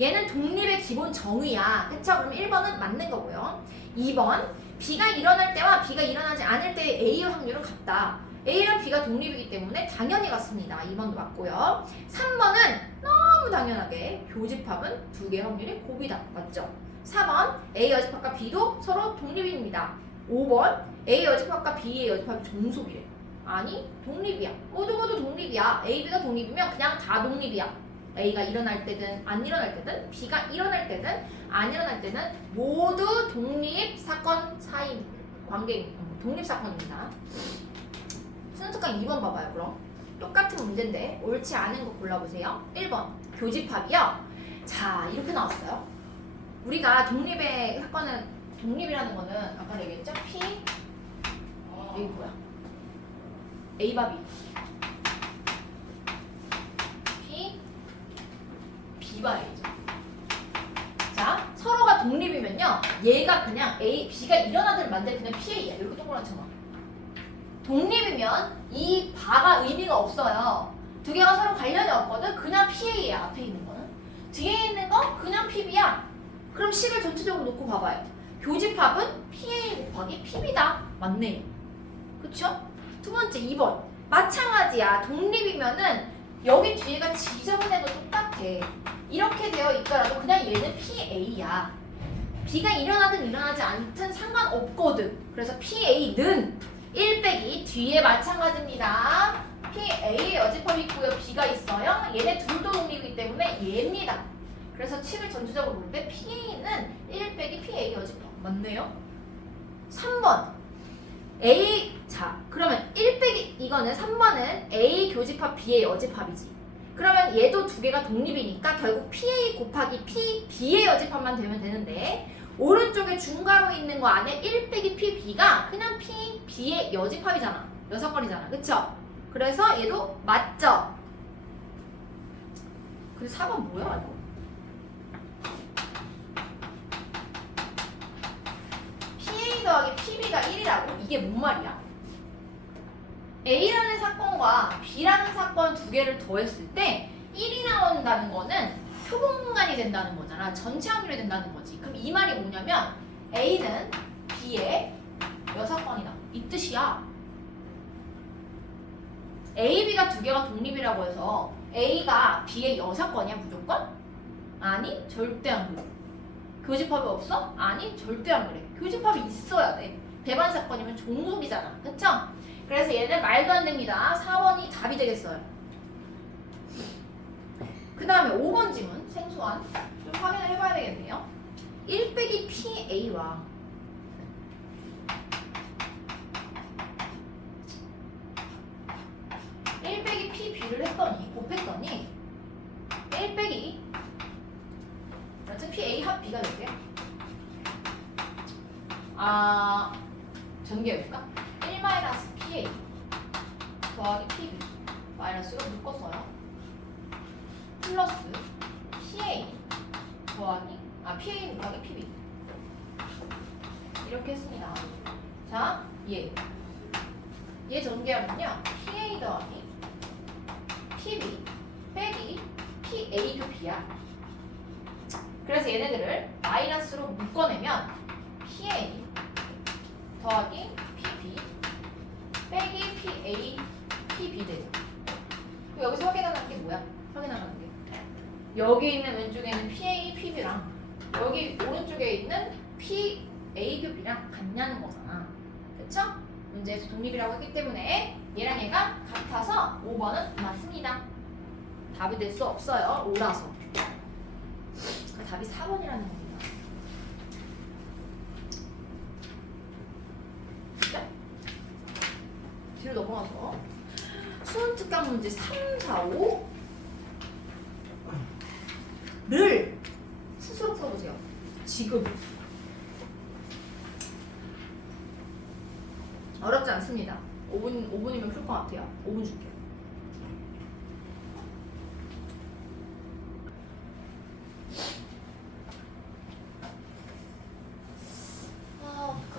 얘는 독립의 기본 정의야. 그쵸? 그럼 1번은 맞는 거고요. 2번 B가 일어날 때와 B가 일어나지 않을 때의 A의 확률은 같다. A랑 B가 독립이기 때문에 당연히 같습니다. 2번도 맞고요. 3번은 너무 당연하게 교집합은 두 개의 확률이 곱이다. 맞죠? 4번 A 여집합과 B도 서로 독립입니다. 5번 A 여집합과 B의 여집합이 종속이래. 아니 독립이야. 모두 독립이야. A, B가 독립이면 그냥 다 독립이야. A가 일어날 때든 안 일어날 때든 B가 일어날 때든 안 일어날 때는 모두 독립 사건 사이 관계입니다. 독립 사건입니다. 수능특강 2번 봐봐요. 그럼 똑같은 문제인데 옳지 않은 거 골라보세요. 1번 교집합이요. 자 이렇게 나왔어요. 우리가 독립의 사건은 독립이라는 거는 아까 얘기했죠? P 이게 뭐야? A밥이 P, B가 A죠. 자, 서로가 독립이면요. 얘가 그냥 A, B가 일어나든 만들 그냥 PA야. 이렇게 동그랗게 쳐봐. 독립이면 이 바가 의미가 없어요. 두 개가 서로 관련이 없거든. 그냥 PA야. 앞에 있는 거는. 뒤에 있는 거 그냥 PB야. 그럼 식을 전체적으로 놓고 봐봐요. 교집합은 PA 곱하기 PB다. 맞네요. 그쵸? 두 번째 2번. 마찬가지야. 독립이면은 여기 뒤에가 지정된 거 똑같아. 이렇게 되어 있더라도 그냥 얘는 PA야. B가 일어나든 일어나지 않든 상관없거든. 그래서 PA는 1 빼기 뒤에 마찬가지입니다. PA의 여집합이 있고요. B가 있어요. 얘네 둘도 독립이기 때문에 얘입니다. 그래서 칙을 전체적으로 볼 때 PA는 1 빼기 PA 여집합. 맞네요. 3번. A, 자, 그러면 1 빼기, 이거는 3번은 A 교집합 B의 여집합이지. 그러면 얘도 두 개가 독립이니까 결국 PA 곱하기 P, B의 여집합만 되면 되는데 오른쪽에 중괄호 있는 거 안에 1 빼기 PB가 그냥 P, B의 여집합이잖아. 여섯건이잖아. 그쵸? 그래서 얘도 맞죠? 근데 4번 뭐야 이거? PA 더하기 PB가 1이라고? 이게 뭔 말이야? A라는 사건과 B라는 사건 두 개를 더했을 때 1이 나온다는 거는 표본공간이 된다는 거잖아. 전체 확률이 된다는 거지. 그럼 이 말이 뭐냐면 A는 B의 6건이다. 이 뜻이야. A, B가 두 개가 독립이라고 해서 A가 B의 6건이야 무조건? 아니, 절대 안 그래. 교집합이 없어? 아니, 절대 안 그래. 교집합이 있어야 돼. 배반 사건이면 종속이잖아. 그쵸? 그래서 얘는 말도 안 됩니다. 4번이 답이 되겠어요. 그 다음에 5번 지문 생소한 좀 확인을 해봐야 되겠네요. 1 빼기 PA와 1 빼기 PB를 했더니 곱했더니 1 빼기 그렇죠? PA 합 B가 될게. 전개해볼까? 1 마이너스 PA 더하기 PB 마이너스로 묶었어요. 플러스 PA 더하기 PA 곱하기 PB 이렇게 했습니다. 자, 얘 전개하면요. PA 더하기 PB 빼기 PA 그 B야. 그래서 얘네들을 마이너스로 묶어내면 PA 더하기 PB 빼기 PA PB 되죠. 여기서 확인하는 게 뭐야? 확인하는 게 여기 있는 왼쪽에는 PA PB랑 여기 오른쪽에 있는 PA 큐비랑 같냐는 거잖아. 그쵸? 문제에서 독립이라고 했기 때문에 얘랑 얘가 같아서 5번은 맞습니다. 답이 될 수 없어요. 5라서. 답이 4번이라는 겁니다. 네? 뒤로 넘어가서 수능 특강 문제 3, 4, 5를 스스로 풀어보세요. 지금 어렵지 않습니다. 5분이면 풀 것 같아요. 5분 줄게요.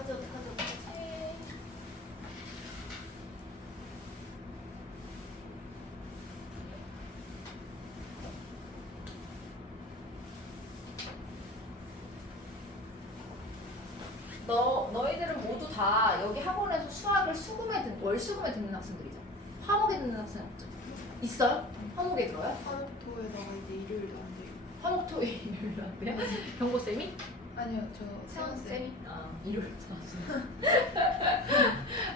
어떡하지. 너희들은 모두 다 여기 학원에서 수학을 월수금에 듣는 학생들이죠. 화목에 듣는 학생 없죠? 있어요? 화목에 들어요? 화목토에다가 이제 일요일도 안 돼요. 화목토 일요일도 안 돼요? 경고쌤이? 아니요, 저 세원쌤이? 일요일도 안 돼요.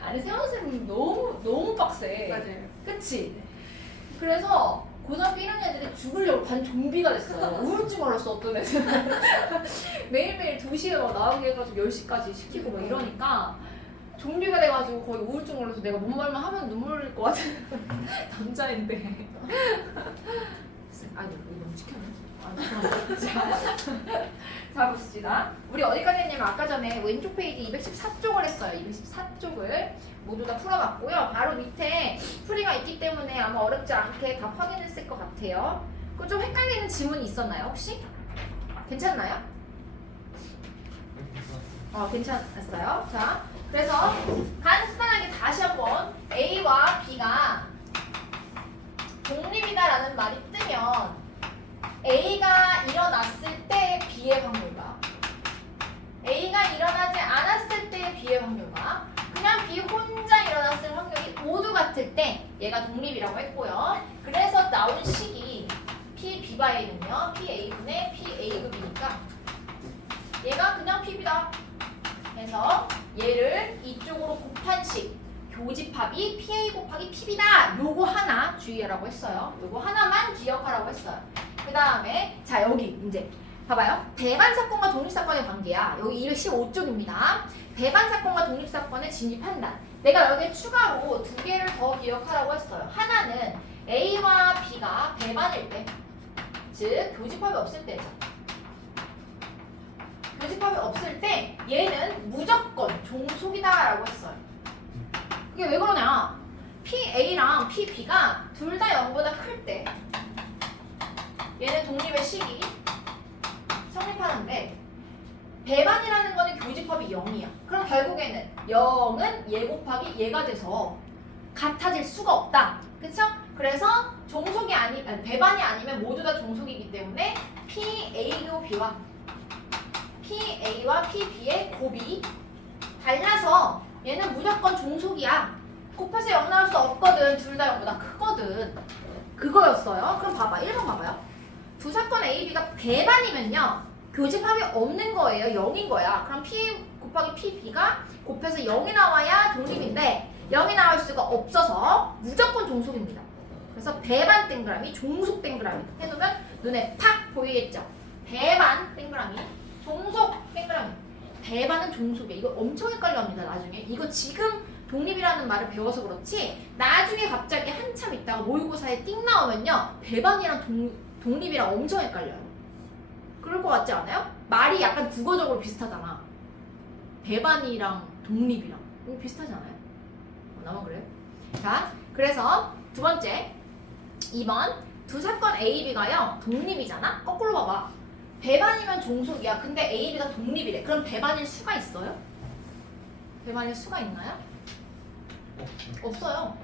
아니 세원쌤 너무 빡세. 맞아요. 그치? 그래서 고등학교 1학년 애들이 죽으려고 반 좀비가 됐어. 우울증 걸렸어 어떤 애들. 매일매일 2시에 막 나오게 해가지고 10시까지 시키고 막 이러니까 좀비가 돼가지고 거의 우울증 걸려서 내가 뭔 말만 하면 눈물 흘릴 것 같은 남자인데. 아니 이거 너무 시켰네. 자 봅시다. 우리 어디까지 했냐면 아까 전에 왼쪽 페이지 214쪽을 했어요. 214쪽을 모두 다 풀어봤고요. 바로 밑에 풀이가 있기 때문에 아마 어렵지 않게 다 확인했을 것 같아요. 그 좀 헷갈리는 지문이 있었나요 혹시? 괜찮나요? 괜찮았어요. 자, 그래서 간단하게 다시 한번 A와 B가 독립이다라는 말이 뜨면 A가 일어났을 때 B의 확률과 A가 일어나지 않았을 때 B의 확률과 그냥 B 혼자 일어났을 확률이 모두 같을 때 얘가 독립이라고 했고요. 그래서 나온 식이 P, B바 A는요. P, A분의 P, A급이니까 얘가 그냥 PB다. 그래서 얘를 이쪽으로 곱한 식 교집합이 PA 곱하기 PB다. 요거 하나 주의하라고 했어요. 요거 하나만 기억하라고 했어요. 그 다음에 자 여기 이제 봐봐요. 배반 사건과 독립 사건의 관계야. 여기 215쪽입니다. 배반 사건과 독립 사건의 진위 판단. 내가 여기에 추가로 두 개를 더 기억하라고 했어요. 하나는 A와 B가 배반일 때, 즉 교집합이 없을 때죠. 교집합이 없을 때 얘는 무조건 종속이다라고 했어요. 이게 왜 그러냐? PA랑 PB가 둘 다 0보다 클 때 얘는 독립의 식이 성립하는데 배반이라는 거는 교집합이 0이야. 그럼 결국에는 0은 얘 곱하기 얘가 돼서 같아질 수가 없다. 그쵸? 그래서 종속이 아니 배반이 아니면 모두 다 종속이기 때문에 PA교 B와 PA와 PB의 곱이 달라서 얘는 무조건 종속이야. 곱해서 0 나올 수 없거든. 둘 다 0보다 크거든. 그거였어요. 그럼 봐봐. 1번 봐봐요. 두 사건 A, B가 배반이면요. 교집합이 없는 거예요. 0인 거야. 그럼 P 곱하기 PB가 곱해서 0이 나와야 독립인데 0이 나올 수가 없어서 무조건 종속입니다. 그래서 배반 동그라미, 종속 동그라미 해놓으면 눈에 팍 보이겠죠? 배반 동그라미, 종속 동그라미. 배반은 종속이에요. 이거 엄청 헷갈려 합니다. 나중에. 이거 지금 독립이라는 말을 배워서 그렇지 나중에 갑자기 한참 있다가 모의고사에 띵 나오면요. 배반이랑 독립이랑 엄청 헷갈려요. 그럴 것 같지 않아요? 말이 약간 국어적으로 비슷하잖아. 배반이랑 독립이랑 비슷하지 않아요? 나만 그래요? 자, 그래서 두 번째 2번 두 사건 A, B가요 독립이잖아? 거꾸로 봐봐. 배반이면 종속이야. 근데 A, B가 독립이래. 그럼 배반일 수가 있어요? 배반일 수가 있나요? 없어요.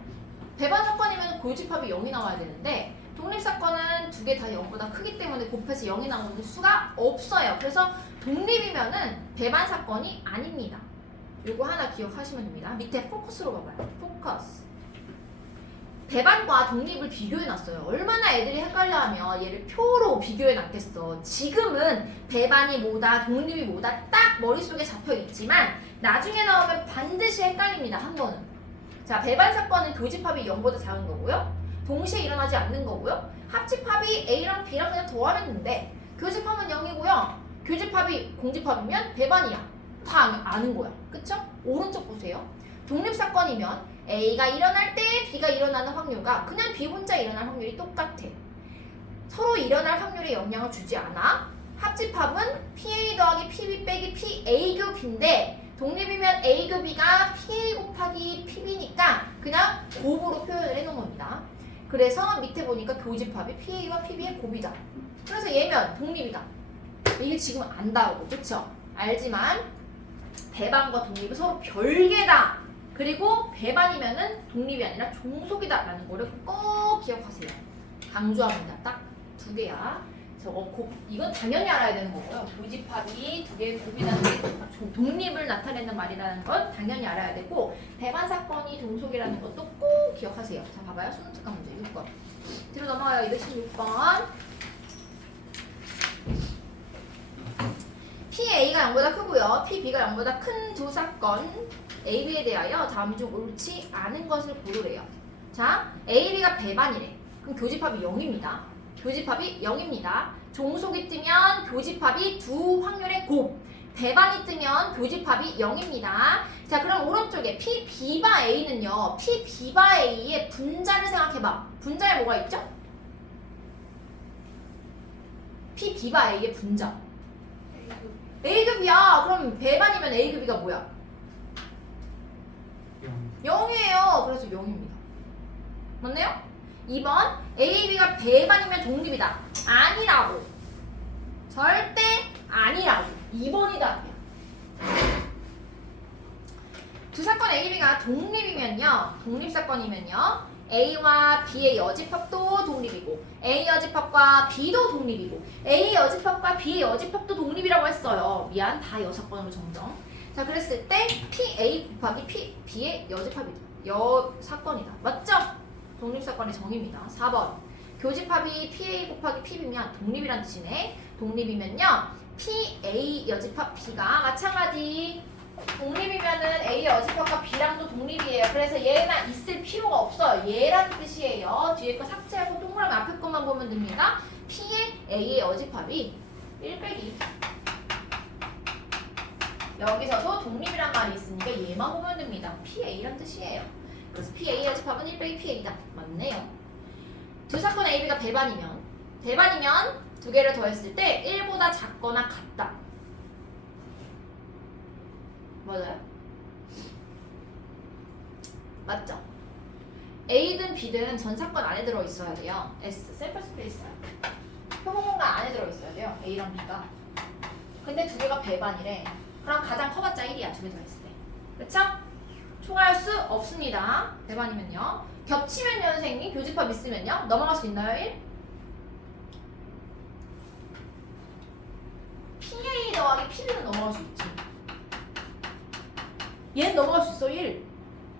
배반 사건이면 교집합이 0이 나와야 되는데 독립 사건은 두 개 다 0보다 크기 때문에 곱해서 0이 나오는 수가 없어요. 그래서 독립이면은 배반 사건이 아닙니다. 요거 하나 기억하시면 됩니다. 밑에 포커스로 봐봐요. 포커스. 배반과 독립을 비교해놨어요. 얼마나 애들이 헷갈려하면 얘를 표로 비교해놨겠어. 지금은 배반이 뭐다, 독립이 뭐다 딱 머릿속에 잡혀있지만 나중에 나오면 반드시 헷갈립니다. 한 번은. 자, 배반 사건은 교집합이 0보다 작은 거고요. 동시에 일어나지 않는 거고요. 합집합이 A랑 B랑 그냥 더하면 되는데 교집합은 0이고요. 교집합이 공집합이면 배반이야. 다 아는 거야. 그쵸? 오른쪽 보세요. 독립사건이면 A가 일어날 때 B가 일어나는 확률과 그냥 B 혼자 일어날 확률이 똑같아. 서로 일어날 확률에 영향을 주지 않아. 합집합은 PA 더하기 PB 빼기 PA교 B인데 독립이면 A교 B가 PA 곱하기 PB니까 그냥 곱으로 표현을 해놓은 겁니다. 그래서 밑에 보니까 교집합이 PA와 PB의 곱이다. 그래서 얘면 독립이다. 이게 지금 안다고, 그쵸? 알지만 배반과 독립은 서로 별개다. 그리고 배반이면은 독립이 아니라 종속이다 라는 거를 꼭 기억하세요. 강조합니다. 딱 두 개야. 저거 이건 당연히 알아야 되는 거고요. 교집합이 두 개의 곱이라는 게 독립을 나타내는 말이라는 건 당연히 알아야 되고 배반 사건이 종속이라는 것도 꼭 기억하세요. 자, 봐봐요. 수능 특강 문제 6번. 뒤로 넘어가요. 216번. PA가 0보다 크고요. PB가 0보다 큰 두 사건 AB에 대하여 다음 중 옳지 않은 것을 고르래요. 자, AB가 배반이래. 그럼 교집합이 0입니다. 교집합이 0입니다. 종속이 뜨면 교집합이 두 확률의 곱. 배반이 뜨면 교집합이 0입니다. 자, 그럼 오른쪽에 PB바 A는요. PB바 A의 분자를 생각해봐. 분자에 뭐가 있죠? PB가 A의 분자. A급 A급이야. 그럼 배반이면 A급이가 뭐야? 0이에요. 그래서 0입니다. 맞네요? 2번 A, B가 배반이면 독립이다. 아니라고. 절대 아니라고. 2번이 답이야. 두 사건 A, B가 독립이면요. 독립사건이면요. A와 B의 여집합도 독립이고 A 여집합과 B도 독립이고 A 여집합과 B의 여집합도 독립이라고 했어요. 미안. 다 여사건으로 정정. 자, 그랬을 때 PA 곱하기 B의 여집합이다. 여사건이다. 맞죠? 독립사건의 정의입니다. 4번 교집합이 PA 곱하기 PB면 독립이란 뜻이네. 독립이면요. PA 여집합 B가 마찬가지 독립이면은 A 여집합과 B랑도 독립이에요. 그래서 얘나 있을 필요가 없어요. 얘라는 뜻이에요. 뒤에 거 삭제하고 동그라미 앞에 것만 보면 됩니다. P의 A의 여집합이 1 빼기 여기서도 독립이란 말이 있으니까 얘만 보면 됩니다. PA란 뜻이에요. 그래서 PA 여집합은 1 빼기 PA다. 맞네요. 두 사건 A, B가 배반이면 두 개를 더했을 때 1보다 작거나 같다. 맞아요? 맞죠? A든 B든 전 사건 안에 들어있어야 돼요. S, 샘플 스페이스 표본 공간 안에 들어있어야 돼요. A랑 B가. 근데 두 개가 배반이래. 그럼 가장 커봤자 1이야. 두 개 더했을 때. 그쵸? 총할 수 없습니다. 배반이면요. 겹치면요, 선생님. 교집합 있으면요. 넘어갈 수 있나요, 1? PA 더하기 PB는 넘어갈 수 있지. 얘는 넘어갈 수 있어, 1.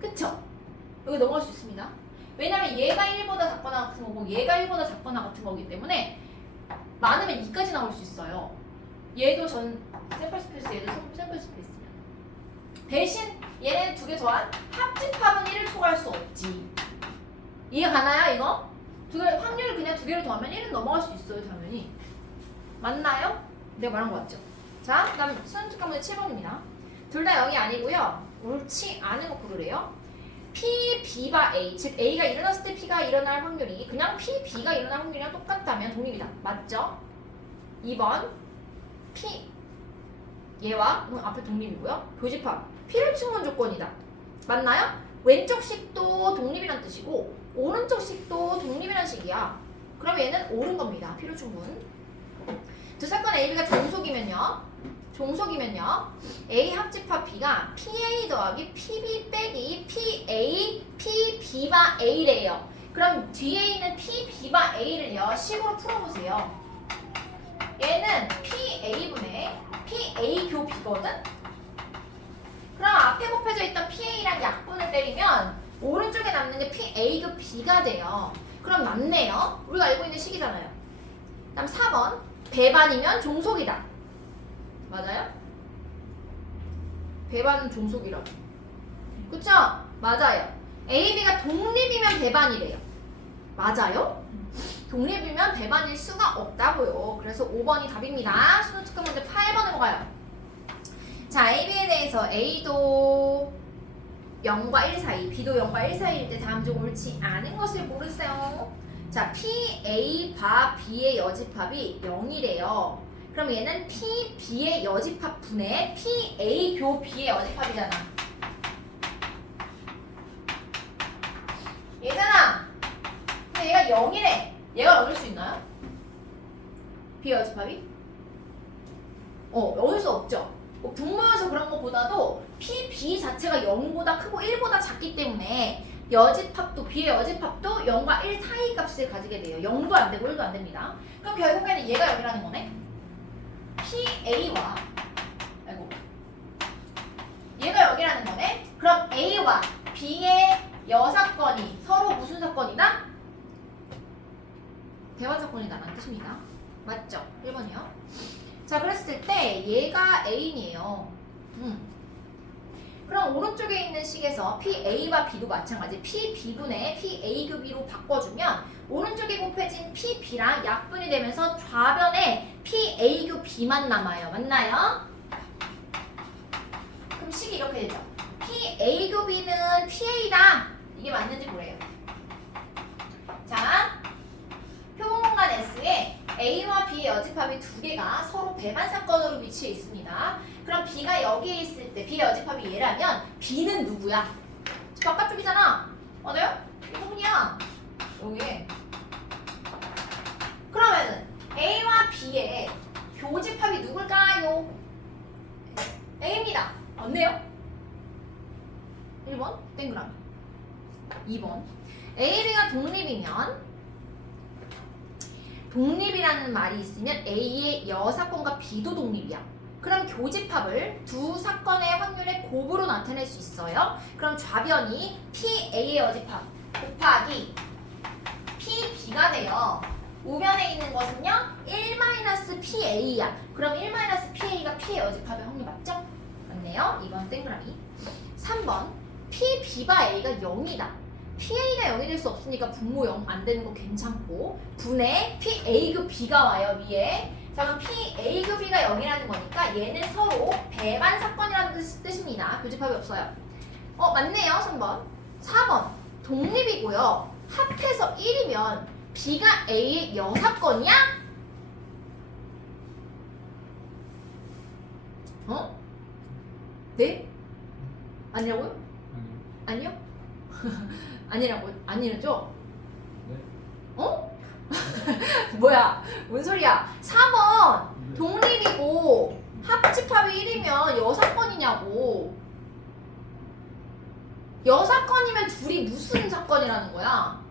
그쵸? 여기 넘어갈 수 있습니다. 왜냐면 얘가 1보다 작거나 같은 거고 얘가 1보다 작거나 같은 거기 때문에 많으면 2까지 나올 수 있어요. 얘도 전 샘플 스페이스, 얘도 샘플 스페이스. 대신 얘네 두 개 더한 합집합은 1을 초과할 수 없지. 이해 가나요, 이거? 두 개, 확률을 그냥 두 개를 더하면 1은 넘어갈 수 있어요, 당연히. 맞나요? 내가 말한 거 맞죠? 자, 그 다음 수능 특강 문제 7번입니다. 둘 다 0이 아니고요. 옳지 않은 거 고르래요. P, B가 A, 즉 A가 일어났을 때 P가 일어날 확률이 그냥 P, B가 일어날 확률이랑 똑같다면 독립이다. 맞죠? 2번 P, 얘와 앞에 독립이고요. 교집합, 필요 충분 조건이다. 맞나요? 왼쪽 식도 독립이란 뜻이고 오른쪽 식도 독립이란 식이야. 그럼 얘는 옳은 겁니다. 필요 충분. 두 사건 A, B가 종속이면요. A 합집합 B가 PA 더하기 PB 빼기 PA, PB바 A래요. 그럼 뒤에 있는 PB바 A를요. 식으로 풀어보세요. 얘는 PA분의 PA 교 B거든? 그럼 앞에 곱해져 있던 PA랑 약분을 때리면 오른쪽에 남는 게 PA 교 B가 돼요. 그럼 맞네요. 우리가 알고 있는 식이잖아요. 다음 4번 배반이면 종속이다. 맞아요? 배반은 종속이라고. 그쵸? 맞아요. A, B가 독립이면 배반이래요. 맞아요? 독립이면 배반일 수가 없다고요. 그래서 5번이 답입니다. 수능 특강 문제 8번으로 가요. 자, A, B에 대해서 A도 0과 1 사이, B도 0과 1 사이일 때 다음 중 옳지 않은 것을 고르세요. 자, P, A, 바, B의 여집합이 0이래요. 그럼 얘는 P, B의 여집합 분의 P, A, 교 B의 여집합이잖아. 얘잖아. 근데 얘가 0이래. 얘가 0일 수 있나요? B 여집합이? 어릴 수 없죠. 분모여서 그런 것보다도 P, B 자체가 0보다 크고 1보다 작기 때문에 여집합도 B의 여집합도 0과 1 사이 값을 가지게 돼요. 0도 안 되고 1도 안 됩니다. 그럼 결국에는 얘가 0이라는 거네. PA와 얘가 여기라는 거네. 그럼 A와 B의 여사건이 서로 무슨 사건이다? 대반 사건이다라는 뜻입니다. 맞죠? 1번이요. 자, 그랬을 때 얘가 A이에요. 그럼 오른쪽에 있는 식에서 PA와 B도 마찬가지 PB분의 PA급으로 바꿔주면 오른쪽에 곱해진 PB랑 약분이 되면서 좌변에 PA교 B만 남아요. 맞나요? 그럼 식이 이렇게 되죠. PA교 B는 PA다. 이게 맞는지 보래요. 자, 표본 공간 S에 A와 B의 여집합이 두 개가 서로 배반 사건으로 위치해 있습니다. 그럼 B가 여기에 있을 때 B의 여집합이 얘라면 B는 누구야? 바깥쪽이잖아. 맞아요? 이 부분이야. 여기. 그러면은 A와 B의 교집합이 누굴까요? A입니다. 맞네요? 1번 땡그라미. 2번 A, B가 독립이라는 말이 있으면 A의 여사건과 B도 독립이야. 그럼 교집합을 두 사건의 확률의 곱으로 나타낼 수 있어요. 그럼 좌변이 PA의 여집합 곱하기 PB가 돼요. 우변에 있는 것은요 1-PA야. 그럼 1-PA가 P의 여집합의 확률 맞죠? 맞네요. 2번 땡그라미. 3번 PB가 A가 0이다. PA가 0이 될 수 없으니까 분모 0 안 되는 거 괜찮고 분의 PA급 B가 와요 위에. 자 그럼 PA급 B가 0이라는 거니까 얘는 서로 배반 사건이라는 뜻입니다. 교집합이 없어요. 맞네요. 3번. 4번 독립이고요. 합해서 1이면 B가 A의 여사건이야? 네? 아니라고요? 아니요? 아니라고? 아니죠? 네. 뭐야? 뭔 소리야? 4번 독립이고 합집합이 1이면 여사건이냐고. 여사건이면 둘이 무슨 사건이라는 거야?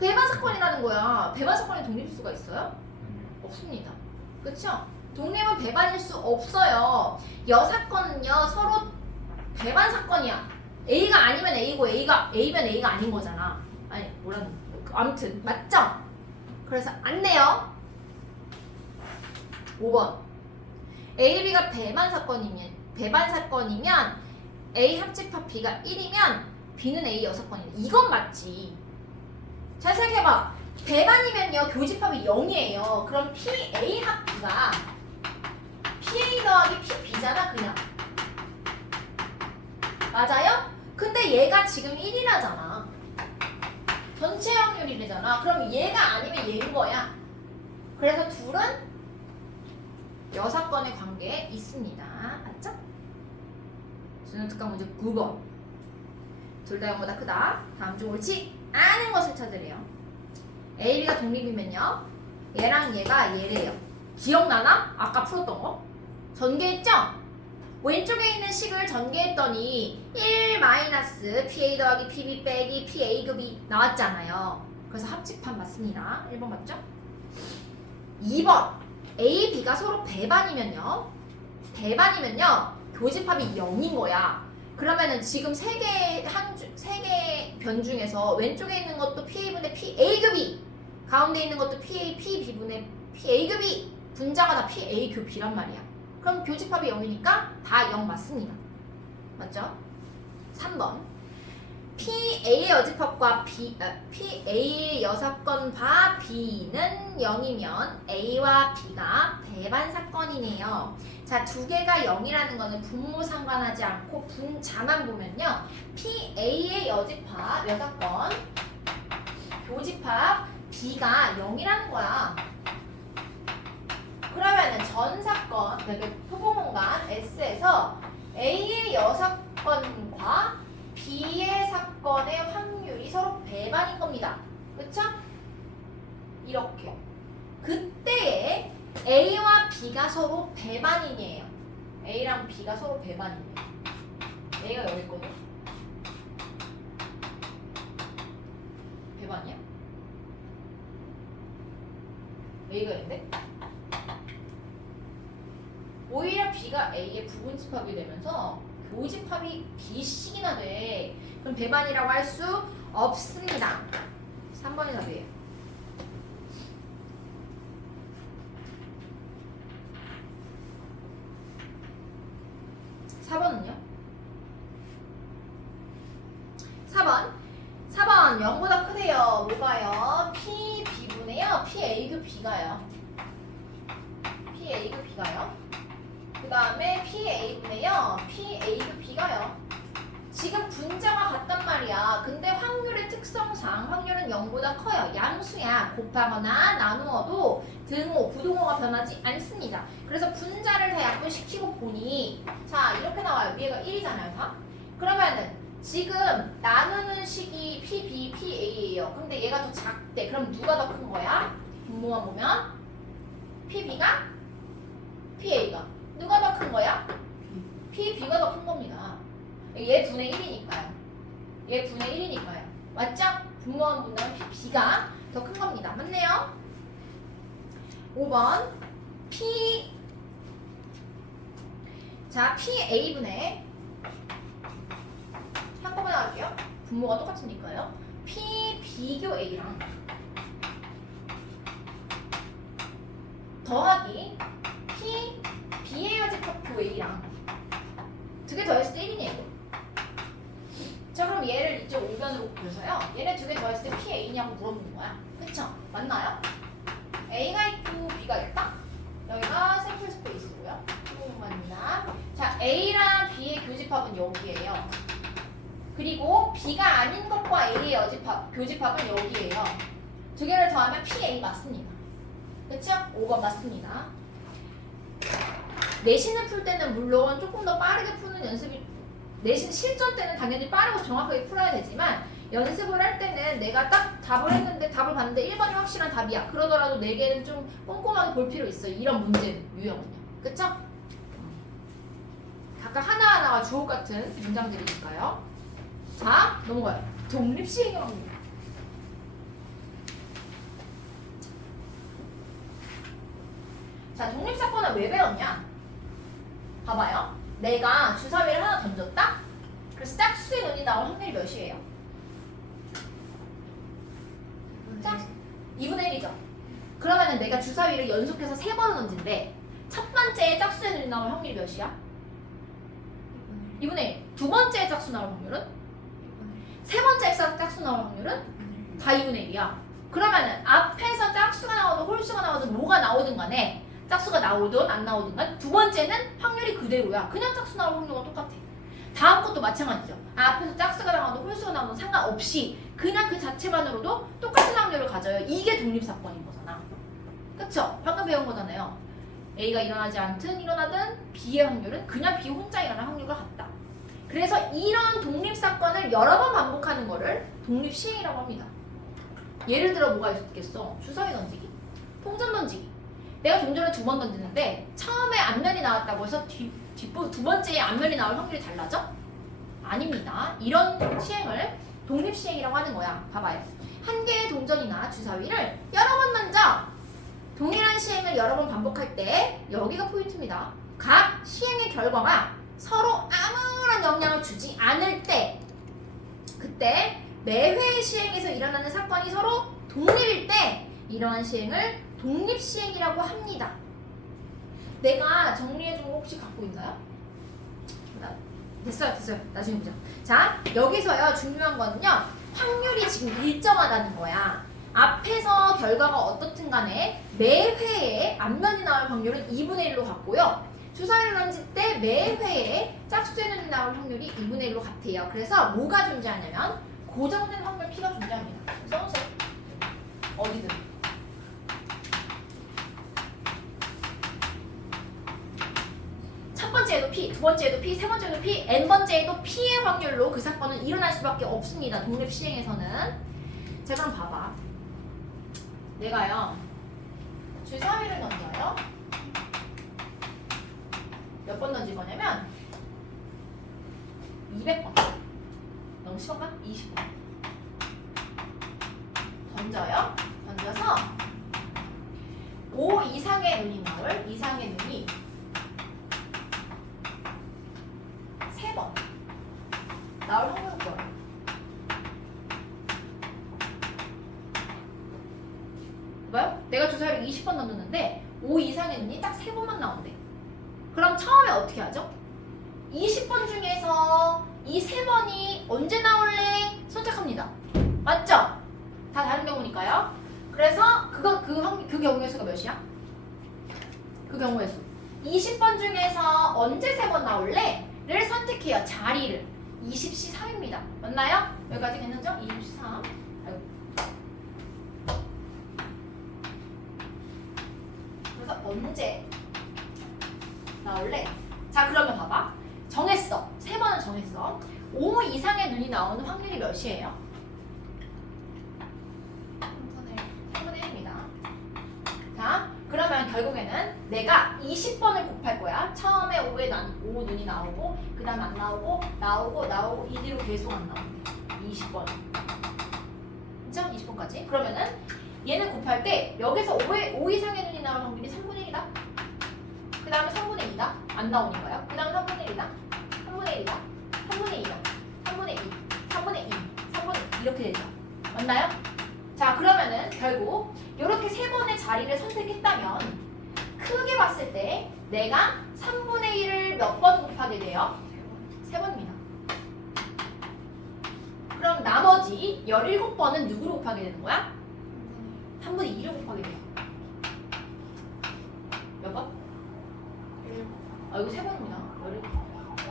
배반 사건이라는 거야. 배반 사건이 독립일 수가 있어요? 없습니다. 그쵸? 독립은 배반일 수 없어요. 여사건은요 서로 배반 사건이야. A가 아니면 A고 A가 A면 A가 아닌 거잖아. 아니 뭐라는 아무튼 맞죠? 그래서 안 돼요. 5번 A, B가 배반 사건이면 A 합집합 B가 1이면 B는 A 여사건이다. 이건 맞지. 잘 생각해봐. 배반이면요 교집합이 0이에요. 그럼 PA 합 B가 PA 더하기 PB잖아 그냥. 맞아요? 근데 얘가 지금 1이라잖아. 전체 확률이래잖아. 그럼 얘가 아니면 얘인 거야. 그래서 둘은 여사건의 관계에 있습니다. 맞죠? 수능 특강 문제 9번. 둘 다 0보다 크다. 다음 중 옳지 않은 것을 찾으래요. A, B가 독립이면요. 얘랑 얘가 얘래요. 기억나나? 아까 풀었던 거? 전개했죠? 왼쪽에 있는 식을 전개했더니 1-PA 더하기 PB 빼기 PA급이 나왔잖아요. 그래서 합집합 맞습니다. 1번 맞죠? 2번 A, B가 서로 배반이면요 교집합이 0인 거야. 그러면은 지금 세 개 변 중에서 왼쪽에 있는 것도 PA분의 PA급이 가운데 있는 것도 PB분의 PA급이 분자가 다 PA급이란 말이야. 그럼 교집합이 0이니까 다 0 맞습니다. 맞죠? 3번 PA의 여집합과 PA의 여사건과 B는 0이면 A와 B가 배반 사건이네요. 자, 두 개가 0이라는 거는 분모 상관하지 않고 분자만 보면요. PA의 여집합, 여사건, 교집합 B가 0이라는 거야. 그러면은 전 사건, 그러니까 표본 공간 S에서 A의 여사건과 B의 사건의 확률이 서로 배반인 겁니다. 그쵸? 이렇게. 그때에 A와 B가 서로 배반인이에요. A랑 B가 서로 배반이에요. A가 여기 있거든. 배반이야? A가 있는데? 오히려 B가 A의 부분집합이 되면서 교집합이 B씩이나 돼. 그럼 배반이라고 할 수 없습니다. 3번이 답이에요. 4번은요? 4번 0보다 크대요. 뭐가요? PB분의요. PA급 B가요. PA급 B가요. 그 다음에 PA분의요. PA급 B가요. 지금 분자가 같단 말이야. 근데 확률의 특성상 확률은 0보다 커요. 양수야. 곱하거나 나누어도 등호, 부등호가 변하지 않습니다. 그래서 분자를 다 약분시키고 보니 자 이렇게 나와요. 위에가 1이잖아요. 다. 그러면은 지금 나누는 식이 PB, PA예요. 근데 얘가 더 작대. 그럼 누가 더 큰 거야? 분모만 보면 PB가 PA가 누가 더 큰 거야? PB가 더 큰 겁니다. 얘 분의 1이니까요. 얘 분의 1이니까요. 맞죠? 분모만 본다면 PB가 더 큰 겁니다. 맞네요? 5번 P 자 PA분의 한꺼번에 할게요. 분모가 똑같으니까요. P 비교 A랑 더하기 P B의 여집합표 A랑 두 개 더했을 때 1이네요. 자 그럼 얘를 이쪽 오변으로 곱해서요. 얘네 두 개 더했을 때 P A냐고 물어보는 거야. 그쵸? 맞나요? A가 있고 B가 있다. 여기가 샘플 스페이스고요. 맞나? 자 A랑 B의 교집합은 여기에요. 그리고 B가 아닌 것과 A의 교집합은 여기에요. 두 개를 더하면 PA 맞습니다. 그쵸? 5번 맞습니다. 내신을 풀 때는 물론 조금 더 빠르게 푸는 연습이 내신 실전 때는 당연히 빠르고 정확하게 풀어야 되지만 연습을 할 때는 내가 딱 답을 했는데 답을 봤는데 1번이 확실한 답이야. 그러더라도 4개는 좀 꼼꼼하게 볼 필요 있어요. 이런 문제 유형은요. 그쵸? 각각 하나하나가 주옥 같은 문장들이니까요. 자, 넘어가요. 독립시행의 확률. 자, 독립사건은 왜 배웠냐? 봐봐요. 내가 주사위를 하나 던졌다? 그래서 짝수의 눈이 나올 확률이 몇이에요? 짝 2분의 1이죠. 그러면은 내가 주사위를 연속해서 3번 던진대. 첫 번째에 짝수의 눈이 나올 확률이 몇이야? 2분의 1. 두 번째에 짝수 나올 확률은? 세 번째 짝수 나올 확률은? 다 2분의 1이야. 그러면은 앞에서 짝수가 나오든 홀수가 나오든 뭐가 나오든 간에 짝수가 나오든 안 나오든 간 두 번째는 확률이 그대로야. 그냥 짝수 나올 확률과 똑같아. 다음 것도 마찬가지죠. 앞에서 짝수가 나오든 홀수가 나오든 상관없이 그냥 그 자체만으로도 똑같은 확률을 가져요. 이게 독립사건인 거잖아. 그쵸? 방금 배운 거잖아요. A가 일어나지 않든 일어나든 B의 확률은 그냥 B 혼자 일어날 확률과 같다. 그래서 이런 독립사건을 여러 번 반복하는 거를 독립시행이라고 합니다. 예를 들어 뭐가 있겠어? 주사위 던지기, 통전 던지기. 내가 좀 전에 2번 던지는데 처음에 앞면이 나왔다고 해서 두 번째에 앞면이 나올 확률이 달라져? 아닙니다. 이런 시행을 독립시행이라고 하는 거야. 봐봐요. 한 개의 동전이나 주사위를 여러 번 던져. 동일한 시행을 여러 번 반복할 때 여기가 포인트입니다. 각 시행의 결과가 서로 아무런 영향을 주지 않을 때 그때 매회의 시행에서 일어나는 사건이 서로 독립일 때 이러한 시행을 독립시행이라고 합니다. 내가 정리해준 거 혹시 갖고 있나요? 됐어요. 나중에 보자. 자, 여기서요 중요한 거는요. 확률이 지금 일정하다는 거야. 앞에서 결과가 어떻든 간에 매 회에 앞면이 나올 확률은 2분의 1로 같고요. 주사위를 던질 때 매 회에 짝수의 눈이 나올 확률이 2분의 1로 같아요. 그래서 뭐가 존재하냐면 고정된 확률 P가 존재합니다. 써보세요. 어디든. 첫 번째에도 P, 두 번째에도 P, 세 번째에도 P, N번째에도 P의 확률로 그 사건은 일어날 수밖에 없습니다. 독립시행에서는. 자, 그럼 봐봐. 내가요 주사위를 던져요. 몇 번 던질 거냐면 200번. 너무 심한가? 20번. 던져요. 던져서 5 이상의 눈이 나올 이상의 눈이 3번 나올 확률은 뭐예요? 봐요? 내가 주사위를 20번 던졌는데 5 이상의 눈이 딱 3번만 나온대. 그럼 처음에 어떻게 하죠? 20번 중에서 이 3번이 언제 나올래? 선택합니다. 맞죠? 다 다른 경우니까요. 그래서 그 경우의 수가 몇이야? 그 경우의 수 20번 중에서 언제 3번 나올래? 를 선택해요. 자리를 20C 3입니다. 맞나요? 여기까지 됐는죠? 20C 3. 아이고. 언제 나올래? 자, 그러면 봐봐. 정했어. 3번은 정했어. 5 이상의 눈이 나오는 확률이 몇이에요? 3분의 1입니다. 자, 그러면 결국에는 내가 20번을 곱할 거야. 처음에 5 눈이 나오고, 그 다음 안 나오고, 나오고, 이 뒤로 계속 안 나오는데. 20번. 그쵸? 20번까지. 그러면은 얘는 곱할 때 여기서 5 이상의 눈이 나올 확률이 3분의 1이다. 그 다음에 3분의 2다. 안 나오니까요. 그 다음에 3분의 1이다. 3분의 1이다. 3분의 2다. 3분의 2. 3분의 2. 3분의 2. 이렇게 되죠. 맞나요? 자, 그러면은 결국 이렇게 3번의 자리를 선택했다면 크게 봤을 때 내가 3분의 1을 몇 번 곱하게 돼요? 3번입니다. 그럼 나머지 17번은 누구로 곱하게 되는 거야? 3분의 2로 곱하게 돼요. 몇 번? 아, 이거 3번입니다.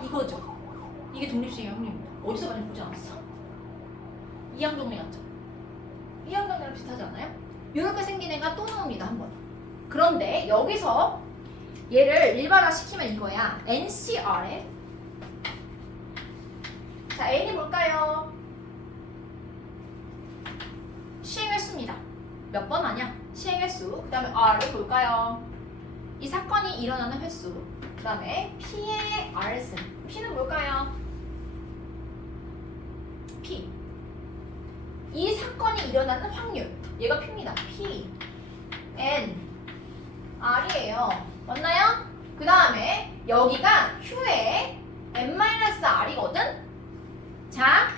이거죠. 이게 독립식의 확률입니다. 어디서 많이 보지 않았어? 이항정리 같죠? 이항정리랑 비슷하지 않아요? 이렇게 생긴 애가 또 나옵니다. 한 번. 그런데 여기서 얘를 일반화 시키면 이거야. NCR에 자, N이 뭘까요? 시행횟수입니다. 몇 번 하냐? 시행횟수. 그 다음에 R을 볼까요? 이 사건이 일어나는 횟수. 그 다음에 P의 R승. P는 뭘까요? P. 이 사건이 일어나는 확률. 얘가 P입니다. P. N. R이에요. 맞나요? 그 다음에 여기가 Q의 N-R이거든? 자,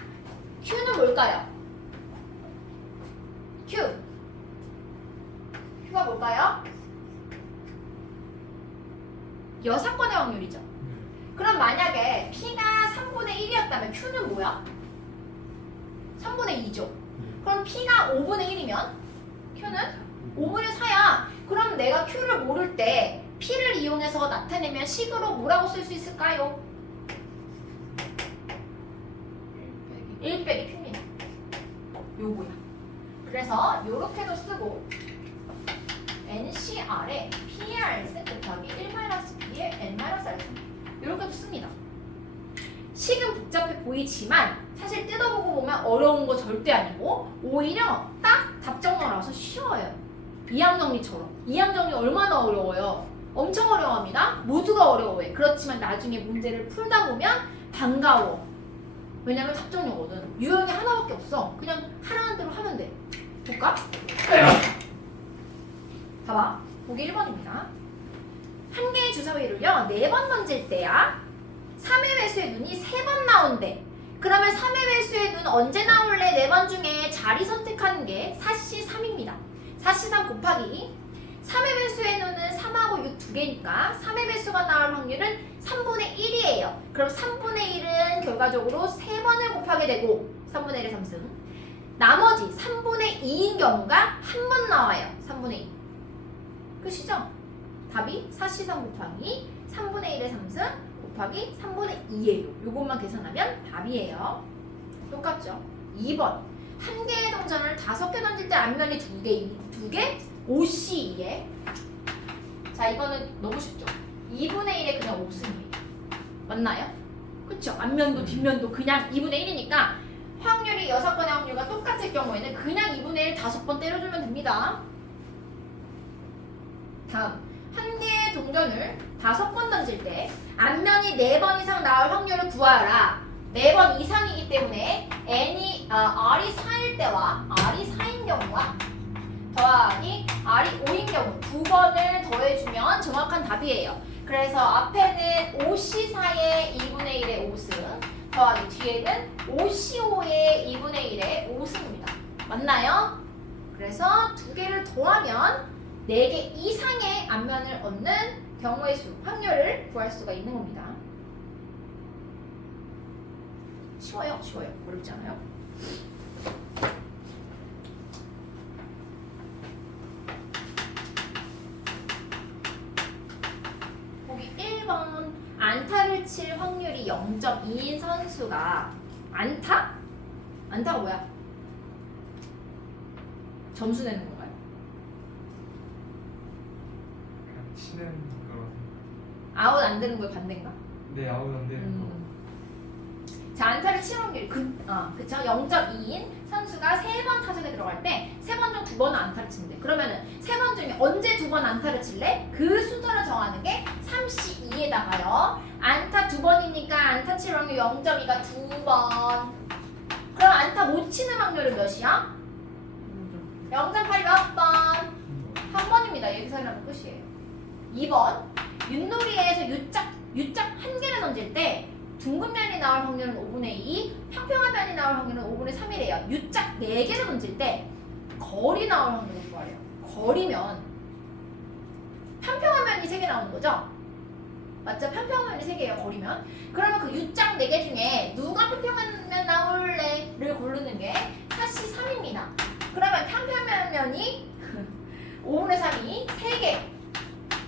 Q는 뭘까요? Q가 뭘까요? 여사건의 확률이죠. 그럼 만약에 P가 3분의 1이었다면 Q는 뭐야? 3분의 2죠. 그럼 P가 5분의 1이면 Q는 5분의 4야. 그럼 내가 Q를 모를 때 P를 이용해서 나타내면 식으로 뭐라고 쓸 수 있을까요? 1 빼기 P입니다. 요거야. 그래서 요렇게도 쓰고 NCR에 PR승 곱하기 1-P의 N-R승 이렇게도 씁니다. 식은 복잡해 보이지만 사실 뜯어보고 보면 어려운 거 절대 아니고 오히려 딱 답정 나와서 쉬워요. 이항정리처럼. 이항정리 얼마나 어려워요? 엄청 어려워합니다. 모두가 어려워해. 그렇지만 나중에 문제를 풀다 보면 반가워. 왜냐면 답정료거든. 유형이 하나밖에 없어. 그냥 하라는 대로 하면 돼. 볼까? 봐봐. 보기 1번입니다. 한 개의 주사위를요 4번 던질 때야 3의 배수의 눈이 3번 나온대. 그러면 3의 배수의 눈 언제 나올래? 4번 중에 자리 선택하는 게 4C3입니다. 4C3 곱하기 3의 배수의 눈은 3하고 6 두 개니까 3의 배수가 나올 확률은 3분의 1이에요. 그럼 3분의 1은 결과적으로 3번을 곱하게 되고 3분의 1의 3승. 나머지 3분의 2인 경우가 한 번 나와요. 3분의 2. 끝이죠? 답이 4C3 곱하기 3분의 1의 3승 곱하기 3분의 2예요. 요것만 계산하면 답이에요. 똑같죠? 2번. 한 개의 동전을 5개 던질 때 앞면이 2개? 5C2에. 자, 이거는 너무 쉽죠? 2분의 1에 그냥 5승이에요. 맞나요? 그쵸? 앞면도 뒷면도 그냥 2분의 1이니까 확률이 6번의 확률과 똑같을 경우에는 그냥 2분의 1 5번 때려주면 됩니다. 다음. 한 개의 동전을 5번 던질 때 앞면이 4번 이상 나올 확률을 구하라. 4번 이상이기 때문에 R이 4일 때와 R이 4인 경우와 더하기 R이 5인 경우 2번을 더해주면 정확한 답이에요. 그래서 앞에는 5C4의 2분의 1의 5승 더하기 뒤에는 5C5의 2분의 1의 5승입니다. 맞나요? 그래서 두 개를 더하면 4개 이상의 앞면을 얻는 경우의 수, 확률을 구할 수가 있는 겁니다. 쉬워요? 쉬워요. 어렵지 않아요? 보기 1번. 안타를 칠 확률이 0.2인 선수가 안타? 안타가 뭐야? 점수 내는 건가요? 치는 거라서. 아웃 안 되는 거에 반대인가? 네, 아웃 안 되는 거. 자, 안타를 칠 확률이 그쵸? 0.2인 선수가 3번 타석에 들어갈 때 3번 중 2번은 안타를 친대. 그러면은 3번 중에 언제 2번 안타를 칠래? 그 순서를 정하는 게 32에다가요. 안타 2번이니까 안타 칠 확률 0.2가 2번. 그럼 안타 못 치는 확률은 몇이야? 0.8이 몇 번? 한 번입니다. 여기서 하면 끝이에요. 2번 윷놀이에서 U짝 한 개를 던질 때 둥근 면이 나올 확률은 5분의 2, 평평한 면이 나올 확률은 5분의 3이래요. U짝 4개를 던질 때 거리 나올 확률을 구하래요. 거리면 평평한 면이 3개 나오는 거죠? 맞죠? 평평한 면이 3개예요. 거리면. 그러면 그 U짝 4개 중에 누가 평평한 면 나올래?를 고르는 게 사시 3입니다. 그러면 평평한 면이 5분의 3이 3개,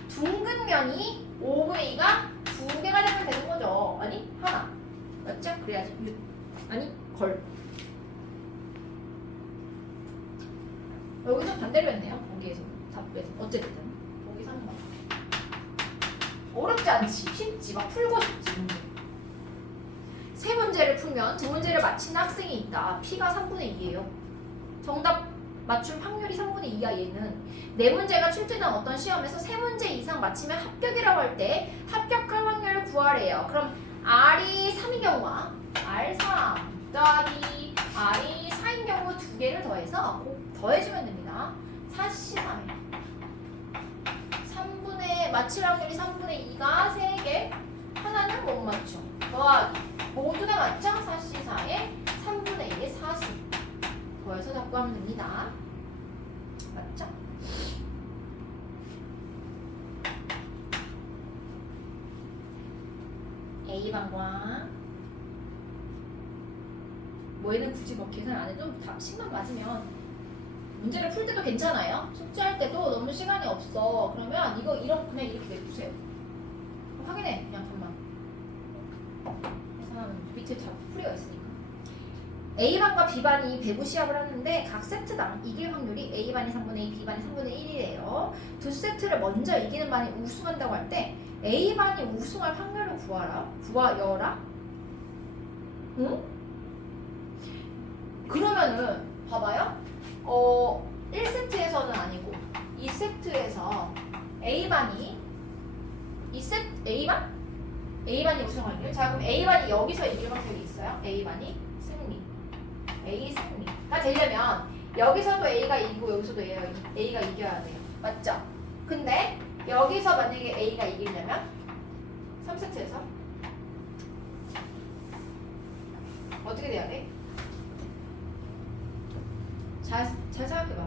둥근 면이 5분의 2가 2개가 되면 되는 거죠. 아니, 하나. 맞죠? 그래야지. 아니, 걸. 여기서 반대로 했네요. 보기에서. 답에서. 어쨌든. 보기 3번. 어렵지 않지. 쉽지. 막 풀고 싶지. 문제. 세 문제를 풀면 두 문제를 맞히는 학생이 있다. P가 3분의 2예요. 정답 맞출 확률이 3분의 2야 얘는. 네 문제가 출제된 어떤 시험에서 세 문제 이상 맞히면 합격이라고 할 때 합격할 확률을 구하래요. 그럼 R이 3인 경우와 R3 더하기 R이 4인 경우 두 개를 더해서 꼭 더해주면 됩니다. 4시 3에 3분의 맞힐 확률이 3분의 2가 3개, 하나는 못 맞춰. 더하기 모두 다 맞죠? 4시 4에 3분의 2에 40 더해서 답 구하면 됩니다. 맞죠? A반과 뭐에는 굳이 뭐 계산 안 해도 답 10만 맞으면 문제를 풀 때도 괜찮아요. 숙제할 때도 너무 시간이 없어. 그러면 이거 그냥 이렇게 내주세요. 확인해. 그냥 답만. 계산하면 밑에 다 풀이가 있으니까. A반과 B반이 배구 시합을 하는데 각 세트당 이길 확률이 A반이 3분의 2, B반이 3분의 1이래요. 두 세트를 먼저 이기는 반이 우승한다고 할 때 A반이 우승할 확률을 구하여라. 응? 그러면은 봐봐요. 1세트에서는 아니고 2세트에서 A반이 A반이 우승 확률. 자, 그럼 A반이 여기서 이길 확률이 있어요. A반이 승리. A 승리가 되려면 여기서도 A가 이기고 여기서도 A가 이겨야 돼요. 맞죠? 근데 여기서 만약에 A가 이기려면 3세트에서 어떻게 돼야 돼? 잘 생각해봐.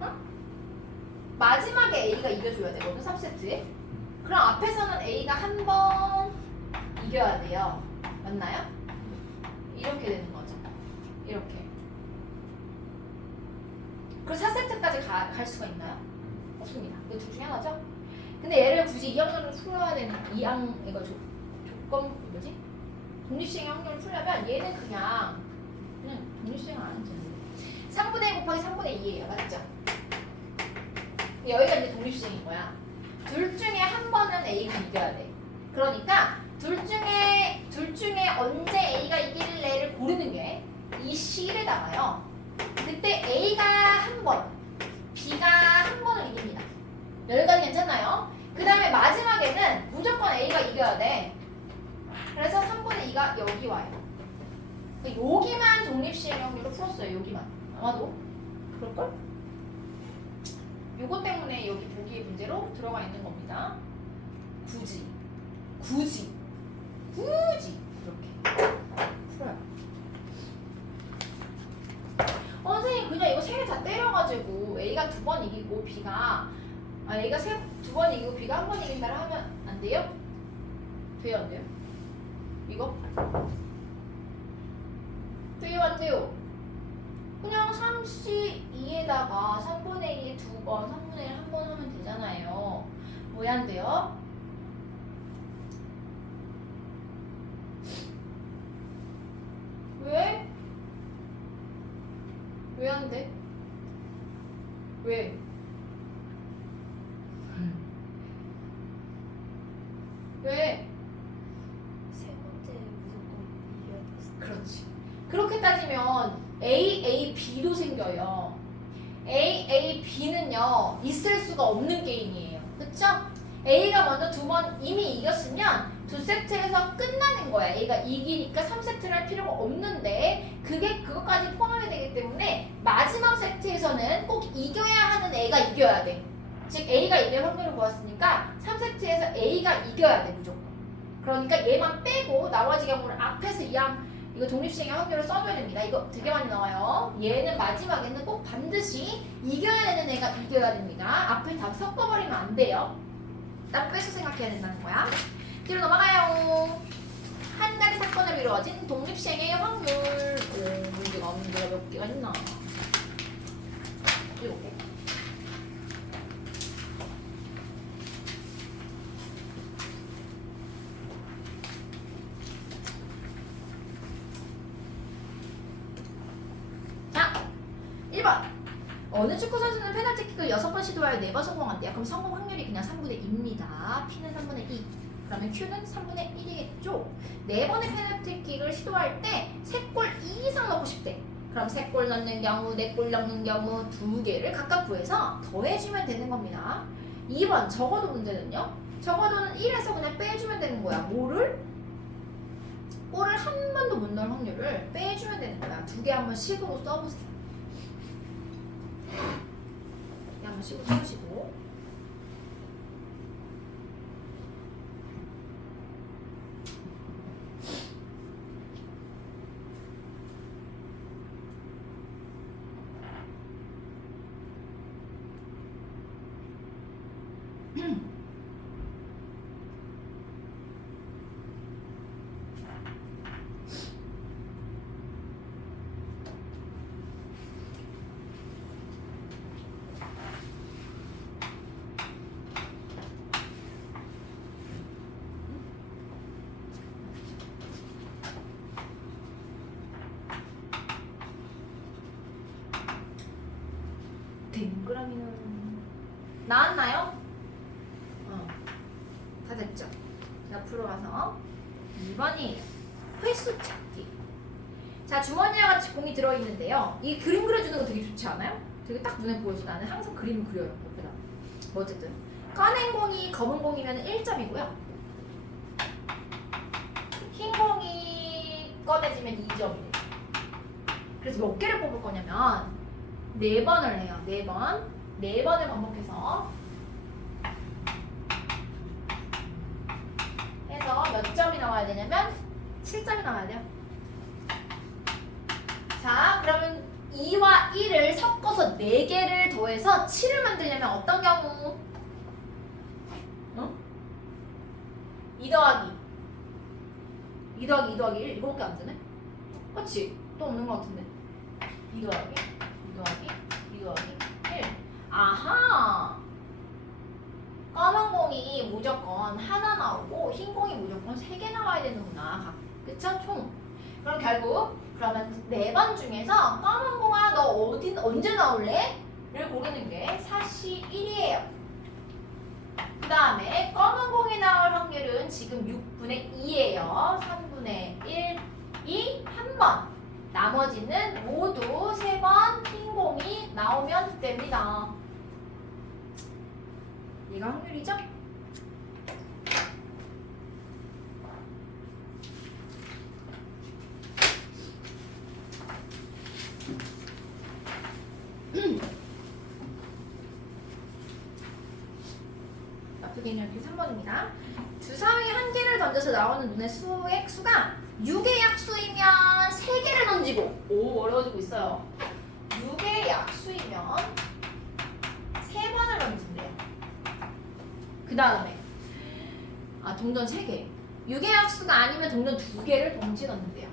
어? 마지막에 A가 이겨줘야 되거든, 3세트에. 그럼 앞에서는 A가 한 번 이겨야 돼요. 맞나요? 이렇게 되는 거죠. 이렇게. 그럼 4세트까지 갈 수가 있나요? 없습니다. 이거 둘 중에 하나죠? 근데 얘를 굳이 2학년으로 풀어야 되는 이거 조건 뭐지? 독립시행 확률을 풀려면 얘는 그냥 독립시행을 안 해도 되는데 3분의 1 곱하기 3분의 2예요. 맞죠? 여기가 이제 독립시행인 거야. 둘 중에 한 번은 A가 이겨야 돼. 그러니까 둘 중에 언제 A가 이길래를 고르는 게 이 실에다가요. 그때 A가 한 번, B가 한 번을 이깁니다. 여기까지 괜찮나요? 그 다음에 마지막에는 무조건 A가 이겨야 돼. 그래서 3분의 2가 여기 와요. 여기만 독립시행 확률로 풀었어요. 여기만. 아마도 그럴걸? 요거 때문에 여기 보기의 문제로 들어가 있는 겁니다. 굳이 이렇게 풀어요. 선생님 그냥 이거 세 개 다 때려가지고 A가 2번 이기고 B가 A가 2번 이기고 B가 한 번 이긴다를 하면 안 돼요? 돼요 안 돼요? 이거? 돼요 안 돼요? 그냥 32에다가 3분의 2에 2번, 3분의 1 한 번 하면 되잖아요. 왜 안 돼요? 왜? 왜 안 돼? 왜? 그렇게 따지면 AAB도 생겨요. AAB는요 있을 수가 없는 게임이에요. 그쵸? A가 먼저 두 번 이미 이겼으면 두 세트에서 끝나는 거야. A가 이기니까 3세트를 할 필요가 없는데 그것까지 포함이 되기 때문에 마지막 세트에서는 꼭 이겨야 하는 A가 이겨야 돼. 즉 A가 이길 확률을 보았으니까 3세트에서 A가 이겨야 돼 무조건. 그러니까 얘만 빼고 나머지 경우는 앞에서 이거 독립시행의 확률을 써줘야 됩니다. 이거 되게 많이 나와요. 얘는 마지막에는 꼭 반드시 이겨야 되는 애가 이겨야 됩니다. 앞에 다 섞어버리면 안 돼요. 딱 빼서 생각해야 된다는 거야. 뒤로 넘어가요. 한 가지 사건으로 이루어진 독립시행의 확률. 문제가 몇 개가 있나? 7개. 자, 1번. 어느 축구 선수는 페널티킥을 6번 시도하여 4번 성공한대요. 그럼 성공 확률이 그냥 3분의 2입니다. P는 3분의 2. 그러면 Q는 3분의 1이겠죠? 4번의 페널티킥을 시도할 때 3골 이상 넣고 싶대. 그럼 3골 넣는 경우, 4골 넣는 경우 2개를 각각 구해서 더해주면 되는 겁니다. 2번 적어도 문제는요? 적어도는 1에서 그냥 빼주면 되는 거야. 뭐를? 골을 한 번도 못 넣을 확률을 빼주면 되는 거야. 2개 한번 식으로 써보세요. 한번 식으로 써보시고. 동그라미는 나왔나요? 다 됐죠? 옆으로 가서 2번이 횟수 찾기. 자, 주머니와 같이 공이 들어있는데요. 이 그림 그려주는 거 되게 좋지 않아요? 되게 딱 눈에 보여서 나는 항상 그림을 그려요. 옆에다. 뭐 어쨌든 꺼낸 공이 검은 공이면 1점이고요. 흰 공이 꺼내지면 2점이 돼요. 그래서 몇 개를 뽑을 거냐면 4번을 해요. 4번을 반복해서 해서 몇 점이 나와야 되냐면 7점이 나와야 돼요. 자, 그러면 2와 1을 섞어서 4개를 더해서 7을 만들려면 어떤 경우? 2 더하기 2 더하기 2 더하기 1 이거밖에 안 되네? 그렇지? 또 없는 것 같은데 2 더하기 2 더하기 2 더하기 1. 아하! 검은 공이 무조건 하나 나오고 흰 공이 무조건 3개 나와야 되는구나. 그쵸? 총. 그럼 결국 그러면 4번 중에서 검은 공아 너 언제 나올래? 를 고르는 게 사시 1이에요. 그 다음에 검은 공이 나올 확률은 지금 6분의 2예요. 3분의 1이 한 번. 나머지는 모두 3번 흰 공이 나오면 됩니다. 얘가 확률이죠? 나쁘게 이렇게 3번입니다. 주사위 한 개를 던져서 나오는 눈의 수의 수가 6의 약수이면 3개를 던지고 어려워지고 있어요. 6의 약수이면 3번을 던진대요. 그 다음에 동전 3개. 6의 약수가 아니면 동전 2개를 동시에 넣는데요.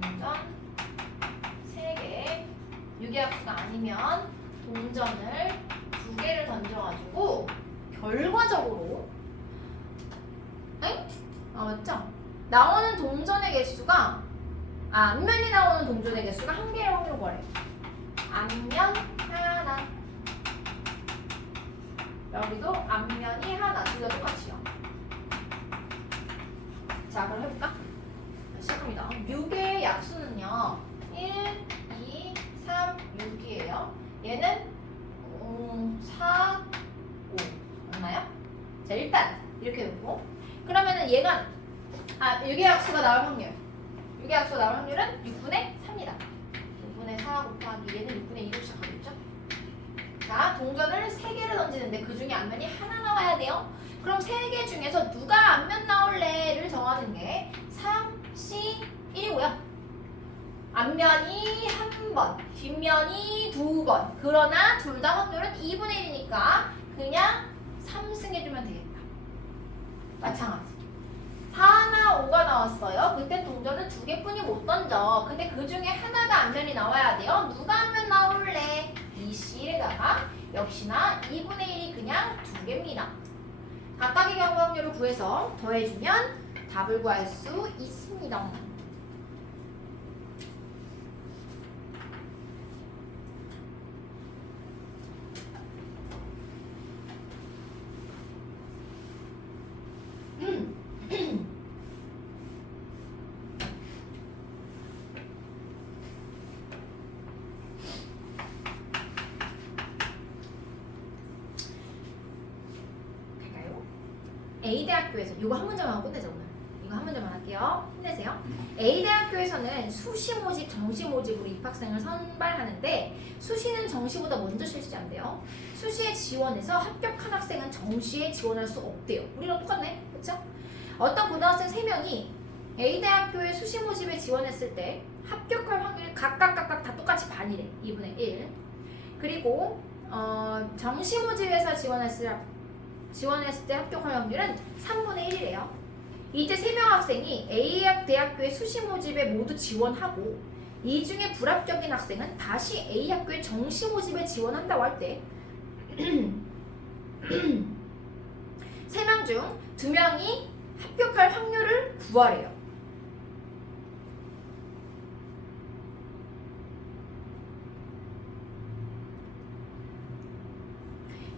동전 3개. 6의 약수가 아니면 동전을 2개를 던져가지고 결과적으로 맞죠? 나오는 동전의 개수가 앞면이 나오는 동전의 개수가 1개의 확률을 구하래요. 앞면 하나. 여기도 앞면이 하나. 둘 다 똑같이요. 자, 그럼 해볼까? 시작합니다. 6의 얘는 4, 5 맞나요? 자 일단 이렇게 놓고 그러면은 얘가 유기약수가 나올 확률 유기약수가 나올 확률은 6분의 4입니다. 6분의 4 곱하기 얘는 6분의 2로 시작하겠죠? 자 동전을 3개를 던지는데 그 중에 앞면이 하나 나와야 돼요. 그럼 3개 중에서 누가 앞면 나올래를 정하는 게 3, C, 1이고요. 앞면이 1번, 뒷면이 2번. 그러나 둘 다 확률은 2분의 1이니까 그냥 3승 해주면 되겠다. 마찬가지. 4나 5가 나왔어요. 그때 동전은 2개뿐이 못 던져. 근데 그 중에 하나가 앞면이 나와야 돼요. 누가 앞면 나올래? 2C에다가 역시나 2분의 1이 그냥 2개입니다. 각각의 경우 확률을 구해서 더해주면 답을 구할 수 있습니다. A대학교에서 이거 한 문제만 하고 끝내자 오늘. 이거 한 문제만 할게요. 힘내세요. A대학교에서는 수시 모집, 정시 모집으로 입학생을 선발하는데 수시는 정시보다 먼저 실시한대요. 수시에 지원해서 합격한 학생은 정시에 지원할 수 없대요. 우리랑 똑같네. 그쵸? 어떤 고등학생 3명이 A대학교에 수시 모집에 지원했을 때 합격할 확률이 각각 다 똑같이 반이래. 2분의 1. 그리고 정시 모집에서 지원했을 때 합격할 확률은 3분의 1이래요. 이때 3명 학생이 A대학교의 수시 모집에 모두 지원하고 이 중에 불합격인 학생은 다시 A학교의 정시 모집에 지원한다고 할 때 3명 중 2명이 합격할 확률을 구하래요.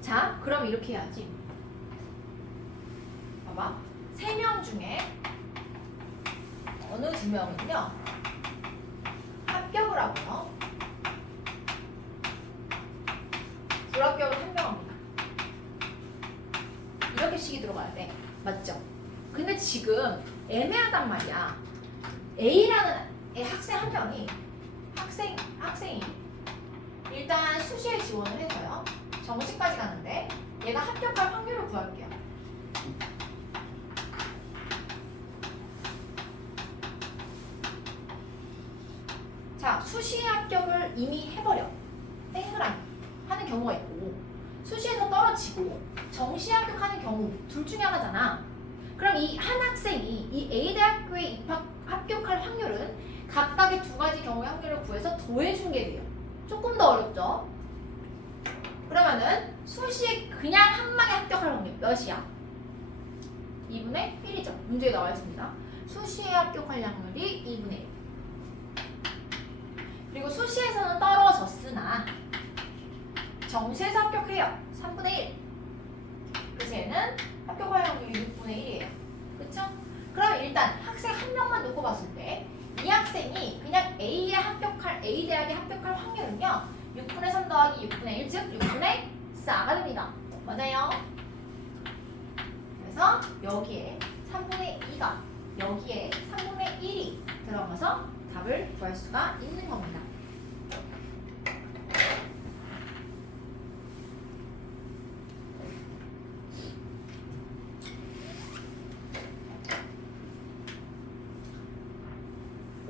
자, 그럼 이렇게 해야지. 봐봐. 3명 중에 어느 2명은요 합격을 하고요 불합격을 1명 합니다. 이렇게 식이 들어가야 돼. 맞죠? 근데 지금 애매하단 말이야. A라는 학생 1명이 학생이 일단 수시에 지원을 해서요 정시까지 가는데 얘가 합격할 확률을 구할게요. 자, 수시 합격을 이미 해버려. 땡그라미 하는 경우가 있고 수시에서 떨어지고 정시 합격하는 경우 둘 중에 하나잖아. 그럼 이 한 학생이 이 A대학교에 합격할 확률은 각각의 2가지 경우의 확률을 구해서 더해준 게 돼요. 조금 더 어렵죠? 그러면은 수시에 그냥 한 방에 합격할 확률 몇이야? 2분의 1이죠. 문제에 나와 있습니다. 수시에 합격할 확률이 2분의 1. 그리고 수시에서는 떨어졌으나 정시에서 합격해요. 3분의 1. 그래서 얘는 합격할 확률이 6분의 1이에요. 그쵸? 그럼 일단 학생 1명만 놓고 봤을 때 이 학생이 그냥 A대학에 합격할 확률은요 6분의 3 더하기 6분의 1, 즉 6분의 4가 됩니다. 맞아요? 그래서 여기에 3분의 2가 여기에 3분의 1이 들어가서 답을 구할 수가 있는 겁니다.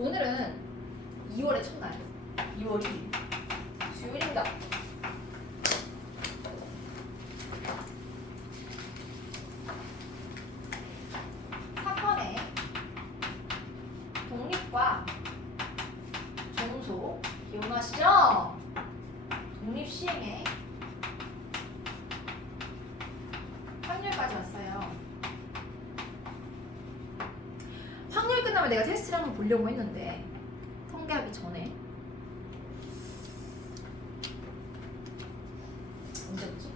오늘은 2월의 첫날 2월 1일 수요일입니다. 사건의 독립과 종소 기억나시죠? 독립시행의 확률까지 왔어요. 확률 끝나면 내가 테스트를 한번 보려고 했는데 통계하기 전에 언제였지?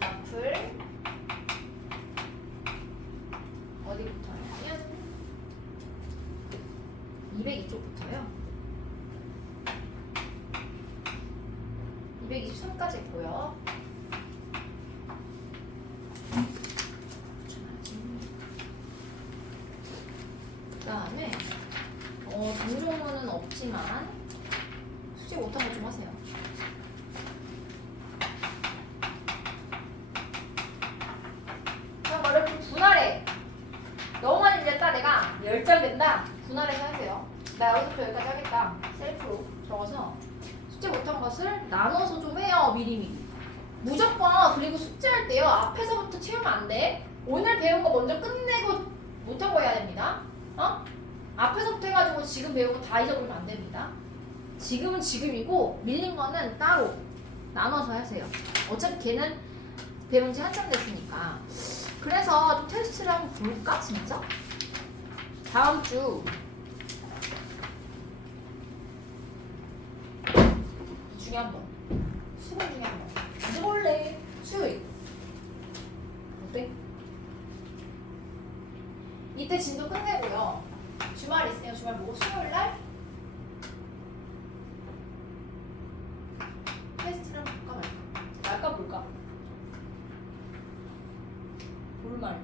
앞을 어디부터요? 202쪽부터요. 223까지 있고요. 그 다음에 종종문은 없지만 숙제 못한 거 좀 하세요. 그냥 말을 좀 분할해. 너무 많이 밀렸다. 내가 열정된다. 분할해서 하세요. 나 여기서부터 여기까지 하겠다. 셀프로 적어서 숙제 못한 것을 나눠서 좀 해요. 미리미리. 무조건 그리고 숙제할 때요. 앞에서부터 채우면 안 돼. 오늘 배운 거 먼저 끝내고 못한 거 해야 됩니다. 앞에서부터 해가지고 지금 배운 거 다 잊어버리면 안 됩니다. 지금은 지금이고 밀린 거는 따로 나눠서 하세요. 어차피 걔는 배운 지 한참 됐으니까. 그래서 좀 테스트를 한번 볼까 진짜? 다음 주 중에 한 번, 수능 중에 한 번. 잊어볼래? 수요일. 어때? 이때 진도 끝내고요. 주말 있으면 주말 보고 수요일 날 테스트를 한번 볼까 말까? 말까 볼까? 볼말.